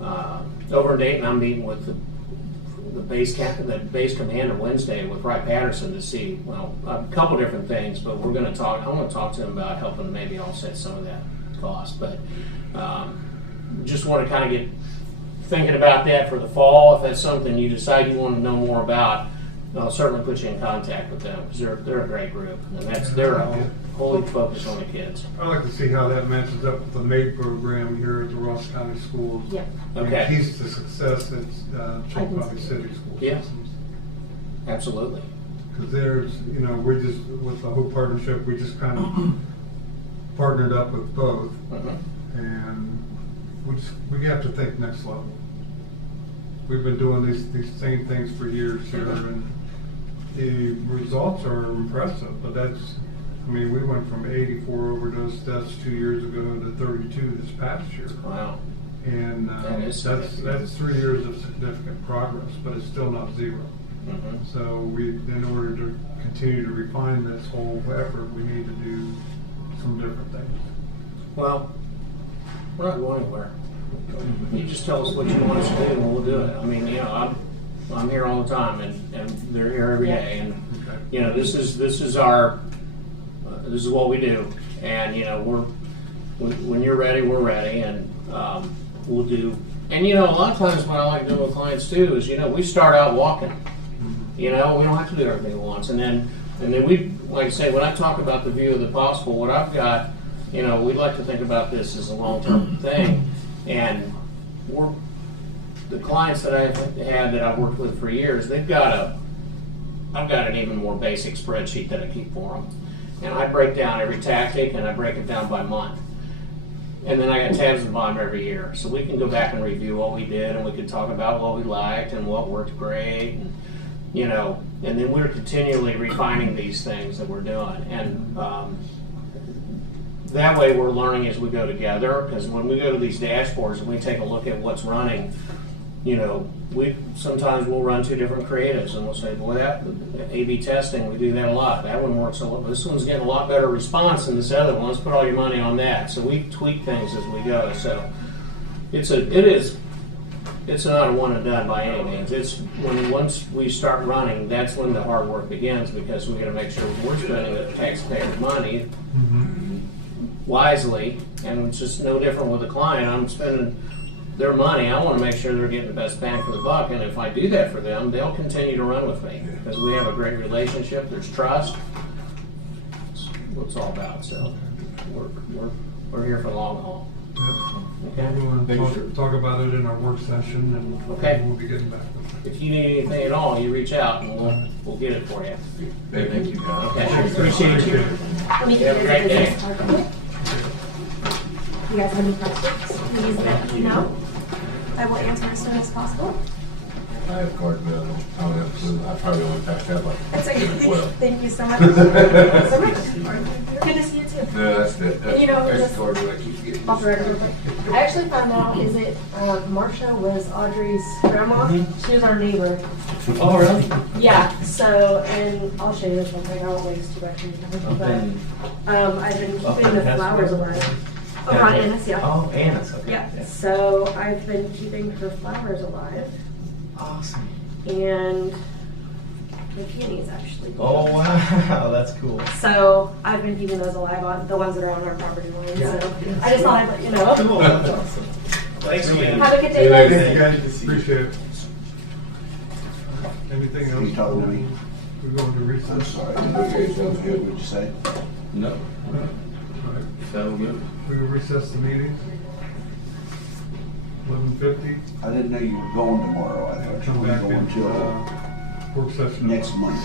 over in Dayton, I'm meeting with the base commander Wednesday with Wright Patterson to see, well, a couple different things, but I want to talk to him about helping maybe offset some of that cost. But just want to kind of get thinking about that for the fall. If that's something you decide you want to know more about, I'll certainly put you in contact with them, because they're a great group, and they're wholly focused on the kids. I'd like to see how that matches up with the MAID program here at the Ross County Schools. Yeah. Okay. Keys to success at Chillicothe City Schools. Yeah. Absolutely. Because there's, we just, with the whole partnership, we just kind of partnered up with both, and we have to think next level. We've been doing these same things for years here, and the results are impressive, but we went from 84 overdose deaths 2 years ago to 32 this past year. Wow. And that's 3 years of significant progress, but it's still not zero. So in order to continue to refine this whole effort, we need to do some different things. Well, we're not going anywhere. You just tell us what you want us to do, and we'll do it. I mean, I'm here all the time, and they're here every day, and this is our this is what we do, and when you're ready, we're ready, and we'll do. And a lot of times what I like to do with clients too is we start out walking. We don't have to do everything at once, and then we, like I say, when I talk about the view of the possible, what I've got, we'd like to think about this as a long-term thing. And the clients that I've had that I've worked with for years, I've got an even more basic spreadsheet that I keep for them. And I break down every tactic, and I break it down by month. And then I got tabs at the bottom every year. So we can go back and review what we did, and we can talk about what we liked and what worked great. And then we're continually refining these things that we're doing. And that way we're learning as we go together, because when we go to these dashboards and we take a look at what's running, sometimes we'll run 2 different creatives, and we'll say, boy, that A/B testing, we do that a lot. That one works a lot. This one's getting a lot better response than this other one. Let's put all your money on that. So we tweak things as we go. So it's not a one and done by any means. It's once we start running, that's when the hard work begins, because we got to make sure we're spending the taxpayers' money wisely, and it's just no different with a client. I'm spending their money. I want to make sure they're getting the best bang for the buck, and if I do that for them, they'll continue to run with me, because we have a great relationship. There's trust. That's what it's all about. So we're here for the long haul. Okay. We'll talk about it in our work session, and we'll be getting back with it. If you need anything at all, you reach out, and we'll get it for you. Thank you, guys. Okay. Appreciate you. Let me Have a great day. You guys have any questions, please let me know. I will answer as soon as possible. I have card bill. I don't have a clue. I probably only passed out like That's okay. 12. Thank you so much. So much. Good to see you too. No, that's good. That's, that's just the card bill I keep getting. off the record real quick. I actually found out, Marsha was Audrey's grandma. She was our neighbor. Oh, really? Yeah, so, and I'll show you this one thing. I won't waste too much of your time. But I've been keeping the flowers alive. Over on Annis, yeah. Oh, Annis, okay. Yeah, so I've been keeping her flowers alive. Awesome. And the peonies actually. Oh, wow, that's cool. So I've been keeping those alive, on the ones that are on our property line. Yeah. So I just thought I'd let you know. Cool, that's awesome. Thanks again. Have a good day, guys. Thank you, guys. Appreciate it. Anything else? You talking to me? We're going to recess. I'm sorry. Okay, sounds good. What'd you say? No. All right. So good. We will recess the meeting. 11:50. I didn't know you were going tomorrow. I thought you Come were back going into to work session. next Monday.